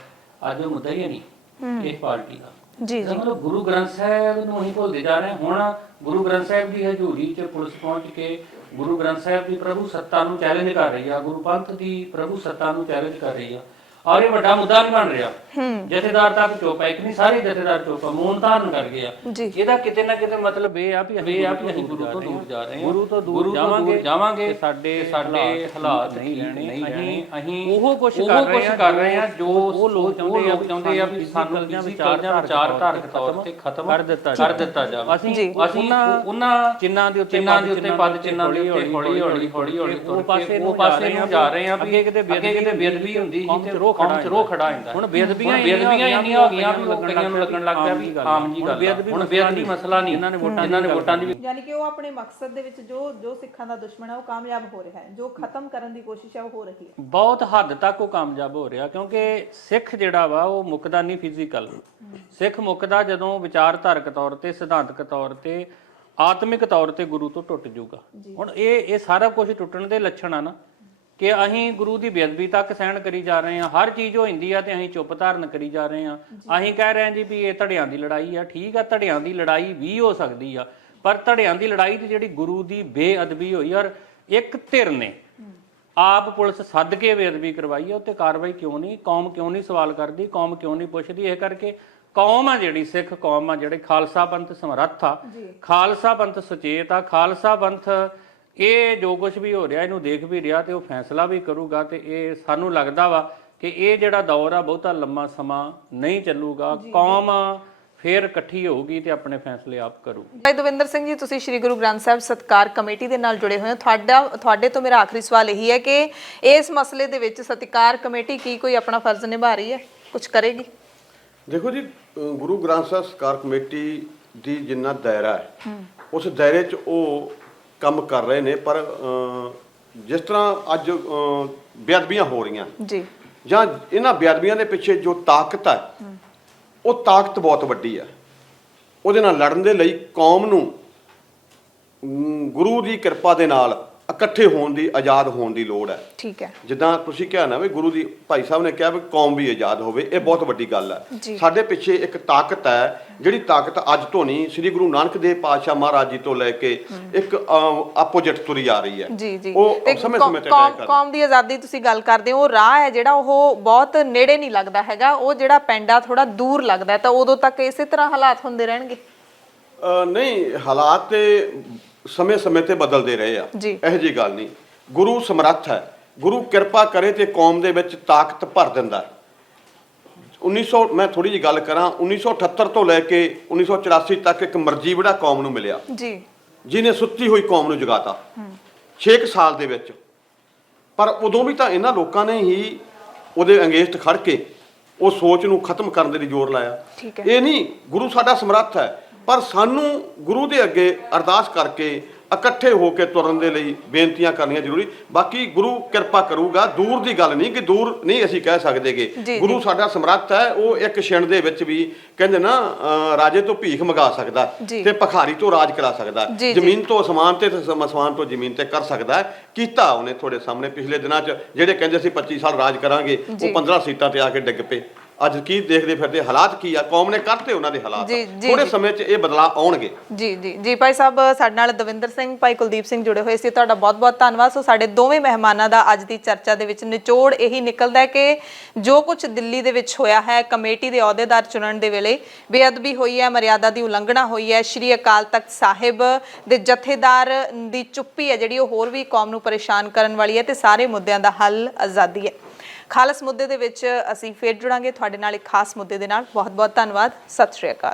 ਅੱਜ ਉਹ ਮੁੱਦਾ ਹੀ ਨਹੀਂ ਇਸ ਪਾਰਟੀ ਦਾ। ਮਤਲਬ ਗੁਰੂ ਗ੍ਰੰਥ ਸਾਹਿਬ ਨੂੰ ਅਸੀਂ ਭੁੱਲਦੇ ਜਾ ਰਹੇ। ਹੁਣ ਗੁਰੂ ਗ੍ਰੰਥ ਸਾਹਿਬ ਦੀ ਹਜ਼ੂਰੀ 'ਚ ਪੁਲਿਸ ਪਹੁੰਚ ਕੇ ਗੁਰੂ ਗ੍ਰੰਥ ਸਾਹਿਬ ਦੀ ਪ੍ਰਭੂ ਸੱਤਾ ਨੂੰ ਚੈਲੰਜ ਕਰ ਰਹੀ ਆ, ਗੁਰੂ ਪੰਥ ਦੀ ਪ੍ਰਭੂ ਸੱਤਾ ਨੂੰ ਚੈਲੰਜ ਕਰ ਰਹੀ ਆ। ਔਰ ਇਹ ਵੱਡਾ ਮੁੱਦਾ ਨਹੀਂ ਬਣ ਰਿਹਾ। ਜਥੇਦਾਰ ਤੱਕ ਚੁੱਪ ਹੈ, ਇੱਕ ਨਹੀਂ ਸਾਰੇ ਜਥੇਦਾਰ ਚੁੱਪ ਆ, ਮੌਨ ਧਾਰਨ ਕਰ ਗਏ ਆ। ਇਹਦਾ ਕਿਤੇ ਨਾ ਕਿਤੇ ਮਤਲਬ ਇਹ ਆ ਵੀ ਅਸੀਂ ਗੁਰੂ ਤੋਂ ਦੂਰ ਜਾ ਰਹੇ ਹਾਂ, ਗੁਰੂ ਤੋਂ ਦੂਰ ਜਾਵਾਂਗੇ। ਸਾਡੇ ਹਾਲਾਤ ਨਹੀਂ ਰਹਿਣੇ। ਅਸੀਂ ਉਹ ਕੁਝ ਕਰ ਰਹੇ ਹਾਂ ਜੋ ਉਹ ਲੋਕ ਚਾਹੁੰਦੇ ਆ ਵੀ ਸਾਨੂੰ ਵਿਚਾਰਧਾਰਕ ਤੌਰ ਤੇ ਖਤਮ ਕਰ ਦਿੱਤਾ ਜਾਵੇ। ਅਸੀਂ ਉਹਨਾਂ ਚਿੰਨ੍ਹਾਂ ਦੇ ਉੱਤੇ ਪਦ ਚਿੰਨ੍ਹਾਂ ਦੇ ਉੱਤੇ ਹੌਲੀ ਹੌਲੀ ਉਹ ਪਾਸੇ ਨੂੰ ਜਾ ਰਹੇ ਹਾਂ ਵੀ ਇਹ ਕਿਤੇ ਬੇਅਦਬੀ ਹੁੰਦੀ ਸੀ ਤੇ ਕੌਮ ਚ ਰੋ ਖੜਾ ਹੁੰਦਾ। ਹੁਣ ਬੇਅਦਬੀਆਂ ਇੰਨੀਆਂ ਹੋ ਗਈਆਂ ਵੀ ਕਈਆਂ ਨੂੰ ਲੱਗਣ ਲੱਗ ਪਿਆ ਵੀ ਆਮ ਜੀ ਗੱਲ। ਹੁਣ ਬੇਅਦਬੀ ਮਸਲਾ ਨਹੀਂ, ਇਹਨਾਂ ਨੇ ਵੋਟਾਂ ਦੀ। ਯਾਨੀ ਕਿ ਉਹ ਆਪਣੇ ਮਕਸਦ ਦੇ ਵਿੱਚ ਜੋ ਸਿੱਖਾਂ ਦਾ ਦੁਸ਼ਮਣ ਹੈ ਉਹ ਕਾਮਯਾਬ ਹੋ ਰਿਹਾ ਹੈ, ਜੋ ਖਤਮ ਕਰਨ ਦੀ ਕੋਸ਼ਿਸ਼ ਹੈ ਉਹ ਹੋ ਰਹੀ ਹੈ। ਬਹੁਤ ਹੱਦ ਤੱਕ ਉਹ ਕਾਮਯਾਬ ਹੋ ਰਿਹਾ, ਕਿਉਂਕਿ ਸਿੱਖ ਜਿਹੜਾ ਵਾ ਉਹ ਮੁੱਕਦਾ ਨਹੀਂ ਫਿਜ਼ੀਕਲ। ਸਿੱਖ ਮੁੱਕਦਾ ਜਦੋਂ ਵਿਚਾਰਧਾਰਕ ਤੌਰ ਤੇ, ਸਿਧਾਂਤਕ ਤੌਰ ਤੇ, ਆਤਮਿਕ ਤੌਰ ਤੇ ਗੁਰੂ ਤੋਂ ਟੁੱਟ ਜਾਊਗਾ। ਹੁਣ ਇਹ ਸਾਰਾ ਕੁਝ ਟੁੱਟਣ ਦੇ ਲੱਛਣ ਆ ਨਾ ਕਿ ਅਸੀਂ ਗੁਰੂ ਦੀ ਬੇਅਦਬੀ ਤੱਕ ਸਹਿਣ ਕਰੀ ਜਾ ਰਹੇ ਹਾਂ। ਹਰ ਚੀਜ਼ ਹੋ ਜਾਂਦੀ ਆ ਤੇ ਅਸੀਂ ਚੁੱਪ ਧਾਰਨ ਕਰੀ ਜਾ ਰਹੇ ਹਾਂ। ਅਸੀਂ ਕਹਿ ਰਹੇ ਹਾਂ ਜੀ ਵੀ ਇਹ ਧੜਿਆਂ ਦੀ ਲੜਾਈ ਆ। ਠੀਕ ਆ, ਧੜਿਆਂ ਦੀ ਲੜਾਈ ਵੀ ਹੋ ਸਕਦੀ ਆ, ਪਰ ਧੜਿਆਂ ਦੀ ਲੜਾਈ ਦੀ ਜਿਹੜੀ ਗੁਰੂ ਦੀ ਬੇਅਦਬੀ ਹੋਈ ਔਰ ਇੱਕ ਧਿਰ ਨੇ ਆਪ ਪੁਲਿਸ ਸੱਦ ਕੇ ਬੇਅਦਬੀ ਕਰਵਾਈ ਆ, ਉੱਤੇ ਕਾਰਵਾਈ ਕਿਉਂ ਨਹੀਂ? ਕੌਮ ਕਿਉਂ ਨਹੀਂ ਸਵਾਲ ਕਰਦੀ? ਕੌਮ ਕਿਉਂ ਨਹੀਂ ਪੁੱਛਦੀ? ਇਹ ਕਰਕੇ ਕੌਮ ਆ ਜਿਹੜੀ ਸਿੱਖ ਕੌਮ ਆ, ਜਿਹੜੇ ਖਾਲਸਾ ਪੰਥ ਸਮਰੱਥ ਆ, ਖਾਲਸਾ ਪੰਥ ਸੁਚੇਤ ਆ, ਖਾਲਸਾ ਪੰਥ ਇਹ ਜੋ ਕੁਝ ਵੀ ਹੋ ਰਿਹਾ ਇਹਨੂੰ ਦੇਖ ਵੀ ਰਿਹਾ ਤੇ ਉਹ ਫੈਸਲਾ ਵੀ ਕਰੂਗਾ। ਤੇ ਇਹ ਸਾਨੂੰ ਲੱਗਦਾ ਵਾ ਕਿ ਇਹ ਜਿਹੜਾ ਦੌਰ ਆ ਬਹੁਤਾ ਲੰਮਾ ਸਮਾਂ ਨਹੀਂ ਚੱਲੂਗਾ। ਕੌਮ ਫੇਰ ਇਕੱਠੀ ਹੋਊਗੀ ਤੇ ਆਪਣੇ ਫੈਸਲੇ ਆਪ ਕਰੂਗੀ। ਭਾਈ ਦਵਿੰਦਰ ਸਿੰਘ ਜੀ, ਤੁਸੀਂ ਸ੍ਰੀ ਗੁਰੂ ਗ੍ਰੰਥ ਸਾਹਿਬ ਸਤਿਕਾਰ ਕਮੇਟੀ ਦੇ ਨਾਲ ਜੁੜੇ ਹੋਏ ਹੋ। ਤੁਹਾਡੇ ਤੋਂ ਮੇਰਾ ਆਖਰੀ ਸਵਾਲ ਇਹੀ ਹੈ ਕਿ ਇਸ ਮਸਲੇ ਦੇ ਵਿੱਚ ਸਤਿਕਾਰ ਕਮੇਟੀ ਕੀ ਕੋਈ ਆਪਣਾ ਫਰਜ਼ ਨਿਭਾ ਰਹੀ ਹੈ, ਕੁਝ ਕਰੇਗੀ? ਦੇਖੋ ਜੀ, ਗੁਰੂ ਗ੍ਰੰਥ ਸਾਹਿਬ ਸਤਿਕਾਰ ਕਮੇਟੀ ਦੀ ਜਿੰਨਾ ਦਾਇਰਾ ਹੈ ਉਸ ਦਾਇਰੇ 'ਚ ਉਹ ਕੰਮ ਕਰ ਰਹੇ ਨੇ। ਪਰ ਜਿਸ ਤਰ੍ਹਾਂ ਅੱਜ ਬੇਅਦਬੀਆਂ ਹੋ ਰਹੀਆਂ ਜੀ, ਜਾਂ ਇਹਨਾਂ ਬੇਅਦਬੀਆਂ ਦੇ ਪਿੱਛੇ ਜੋ ਤਾਕਤ ਹੈ ਉਹ ਤਾਕਤ ਬਹੁਤ ਵੱਡੀ ਹੈ। ਉਹਦੇ ਨਾਲ ਲੜਨ ਦੇ ਲਈ ਕੌਮ ਨੂੰ ਗੁਰੂ ਦੀ ਕਿਰਪਾ ਦੇ ਨਾਲ ਇਕੱਠੇ ਹੋਣ ਦੀ, ਆਜ਼ਾਦ ਹੋਣ ਦੀ ਲੋੜ ਹੈ। ਠੀਕ ਹੈ। ਜਿੱਦਾਂ ਤੁਸੀਂ ਕਿਹਾ ਨਾ ਵੀ ਗੁਰੂ ਦੀ ਭਾਈ ਸਾਹਿਬ ਨੇ ਕਿਹਾ ਵੀ ਕੌਮ ਵੀ ਆਜ਼ਾਦ ਹੋਵੇ, ਇਹ ਬਹੁਤ ਵੱਡੀ ਗੱਲ ਹੈ। ਸਾਡੇ ਪਿੱਛੇ ਇੱਕ ਤਾਕਤ ਹੈ, ਜਿਹੜੀ ਤਾਕਤ ਅੱਜ ਤੋਂ ਨਹੀਂ, ਸ੍ਰੀ ਗੁਰੂ ਨਾਨਕ ਦੇਵ ਪਾਤਸ਼ਾਹ ਮਹਾਰਾਜ ਜੀ ਤੋਂ ਲੈ ਕੇ ਇੱਕ ਆਪੋਜੀਟ ਤੁਰੀ ਆ ਰਹੀ ਹੈ। ਉਹ ਸਮੇਂ-ਸਮੇਂ ਤੇ ਕੌਮ ਦੀ ਆਜ਼ਾਦੀ ਤੁਸੀਂ ਗੱਲ ਕਰਦੇ ਹੋ, ਉਹ ਰਾਹ ਹੈ ਜਿਹੜਾ ਉਹ ਬਹੁਤ ਨੇੜੇ ਨਹੀਂ ਲੱਗਦਾ ਹੈਗਾ, ਉਹ ਜਿਹੜਾ ਪੈਂਡਾ ਥੋੜਾ ਦੂਰ ਲੱਗਦਾ, ਤਾਂ ਉਦੋਂ ਤੱਕ ਇਸੇ ਤਰ੍ਹਾਂ ਹਾਲਾਤ ਹੁੰਦੇ ਰਹਿਣਗੇ? ਨਹੀਂ, ਹਾਲਾਤ ਤੇ ਸਮੇਂ-ਸਮੇਂ ਤੇ ਬਦਲਦੇ ਰਹੇ ਆ, ਇਹੋ ਜਿਹੀ ਗੱਲ ਨਹੀਂ। ਗੁਰੂ ਸਮਰੱਥ ਹੈ, ਗੁਰੂ ਕਿਰਪਾ ਕਰੇ ਤੇ ਕੌਮ ਦੇ ਵਿੱਚ ਤਾਕਤ ਭਰ ਦਿੰਦਾ। 1900 ਮੈਂ ਥੋੜੀ ਜਿਹੀ ਗੱਲ ਕਰਾਂ, 1978 ਤੋਂ ਲੈ ਕੇ 1984 ਤੱਕ ਇੱਕ ਮਰਜੀ ਬੜਾ ਕੌਮ ਨੂੰ ਮਿਲਿਆ ਜੀ, ਜਿਹਨੇ ਸੁੱਤੀ ਹੋਈ ਕੌਮ ਨੂੰ ਜਗਾਤਾ 6 ਸਾਲ ਦੇ ਵਿੱਚ। ਪਰ ਉਦੋਂ ਵੀ ਤਾਂ ਇਹਨਾਂ ਲੋਕਾਂ ਨੇ ਹੀ ਉਹਦੇ ਅੰਗੇਸਟ ਖੜ ਕੇ ਉਹ ਸੋਚ ਨੂੰ ਖਤਮ ਕਰਨ ਦੇ ਲਈ ਜ਼ੋਰ ਲਾਇਆ। ਇਹ ਨਹੀਂ, ਗੁਰੂ ਸਾਡਾ ਸਮਰੱਥ ਹੈ, ਪਰ ਸਾਨੂੰ ਗੁਰੂ ਦੇ ਅੱਗੇ ਅਰਦਾਸ ਕਰਕੇ ਇਕੱਠੇ ਹੋ ਕੇ ਤੁਰਨ ਦੇ ਲਈ ਬੇਨਤੀਆਂ ਕਰਨੀਆਂ ਜ਼ਰੂਰੀ। ਬਾਕੀ ਗੁਰੂ ਕਿਰਪਾ ਕਰੂਗਾ, ਦੂਰ ਦੀ ਗੱਲ ਨਹੀਂ, ਕਿ ਦੂਰ ਨਹੀਂ ਅਸੀਂ ਕਹਿ ਸਕਦੇ ਕਿ ਗੁਰੂ ਸਾਡਾ ਸਮਰੱਥ ਹੈ। ਉਹ ਇੱਕ ਛਿਣ ਦੇ ਵਿੱਚ ਵੀ ਕਹਿੰਦੇ ਨਾ, ਰਾਜੇ ਤੋਂ ਭੀਖ ਮੰਗਾ ਸਕਦਾ ਤੇ ਭਿਖਾਰੀ ਤੋਂ ਰਾਜ ਕਰਾ ਸਕਦਾ, ਜ਼ਮੀਨ ਤੋਂ ਅਸਮਾਨ ਤੇ ਅਸਮਾਨ ਤੋਂ ਜ਼ਮੀਨ ਤੇ ਕਰ ਸਕਦਾ। ਕੀਤਾ ਉਹਨੇ ਤੁਹਾਡੇ ਸਾਹਮਣੇ। ਪਿਛਲੇ ਦਿਨਾਂ 'ਚ ਜਿਹੜੇ ਕਹਿੰਦੇ ਅਸੀਂ 25 ਸਾਲ ਰਾਜ ਕਰਾਂਗੇ, ਉਹ 15 ਸੀਟਾਂ ਤੇ ਆ ਕੇ ਡਿੱਗ ਪਏ। ਅੱਜ ਕੀ ਦੇਖਦੇ ਫਿਰਦੇ, ਹਾਲਾਤ ਕੀ ਆ, ਕੌਮ ਨੇ ਕਰਤੇ ਉਹਨਾਂ ਦੇ ਹਾਲਾਤ। ਥੋੜੇ ਸਮੇਂ 'ਚ ਇਹ ਬਦਲਾਅ ਆਉਣਗੇ। ਜੀ ਭਾਈ ਸਾਹਿਬ, ਸਾਡੇ ਨਾਲ ਦਵਿੰਦਰ ਸਿੰਘ, ਭਾਈ ਕੁਲਦੀਪ ਸਿੰਘ ਜੁੜੇ ਹੋਏ ਸੀ, ਤੁਹਾਡਾ ਬਹੁਤ ਬਹੁਤ ਧੰਨਵਾਦ। ਸੋ ਸਾਡੇ ਦੋਵੇਂ ਮਹਿਮਾਨਾਂ ਦਾ ਅੱਜ ਦੀ ਚਰਚਾ ਦੇ ਵਿੱਚ ਨਿਚੋੜ ਇਹੀ ਨਿਕਲਦਾ ਹੈ ਕਿ ਜੋ ਕੁਝ ਦਿੱਲੀ ਦੇ ਵਿੱਚ ਹੋਇਆ ਹੈ, ਕਮੇਟੀ ਦੇ ਅਹੁਦੇਦਾਰ ਚੁਣਨ ਦੇ ਵੇਲੇ ਬੇਅਦਬੀ ਹੋਈ ਹੈ, ਮਰਿਆਦਾ ਦੀ ਉਲੰਘਣਾ ਹੋਈ ਹੈ, ਸ਼੍ਰੀ ਅਕਾਲ ਤਖਤ ਸਾਹਿਬ ਦੇ ਜਥੇਦਾਰ ਦੀ ਚੁੱਪੀ ਹੈ ਜਿਹੜੀ ਉਹ ਹੋਰ ਵੀ ਕੌਮ ਨੂੰ ਪਰੇਸ਼ਾਨ ਕਰਨ ਵਾਲੀ ਹੈ, ਤੇ ਸਾਰੇ ਮੁੱਦਿਆਂ ਦਾ ਹੱਲ ਆਜ਼ਾਦੀ ਹੈ। ਖਾਲਸ ਮੁੱਦੇ ਦੇ ਵਿੱਚ ਅਸੀਂ ਫੇਰ ਜੁੜਾਂਗੇ ਤੁਹਾਡੇ ਨਾਲ ਇੱਕ ਖਾਸ ਮੁੱਦੇ ਦੇ ਨਾਲ। ਬਹੁਤ ਬਹੁਤ ਧੰਨਵਾਦ। ਸਤਿ ਸ਼੍ਰੀ ਅਕਾਲ।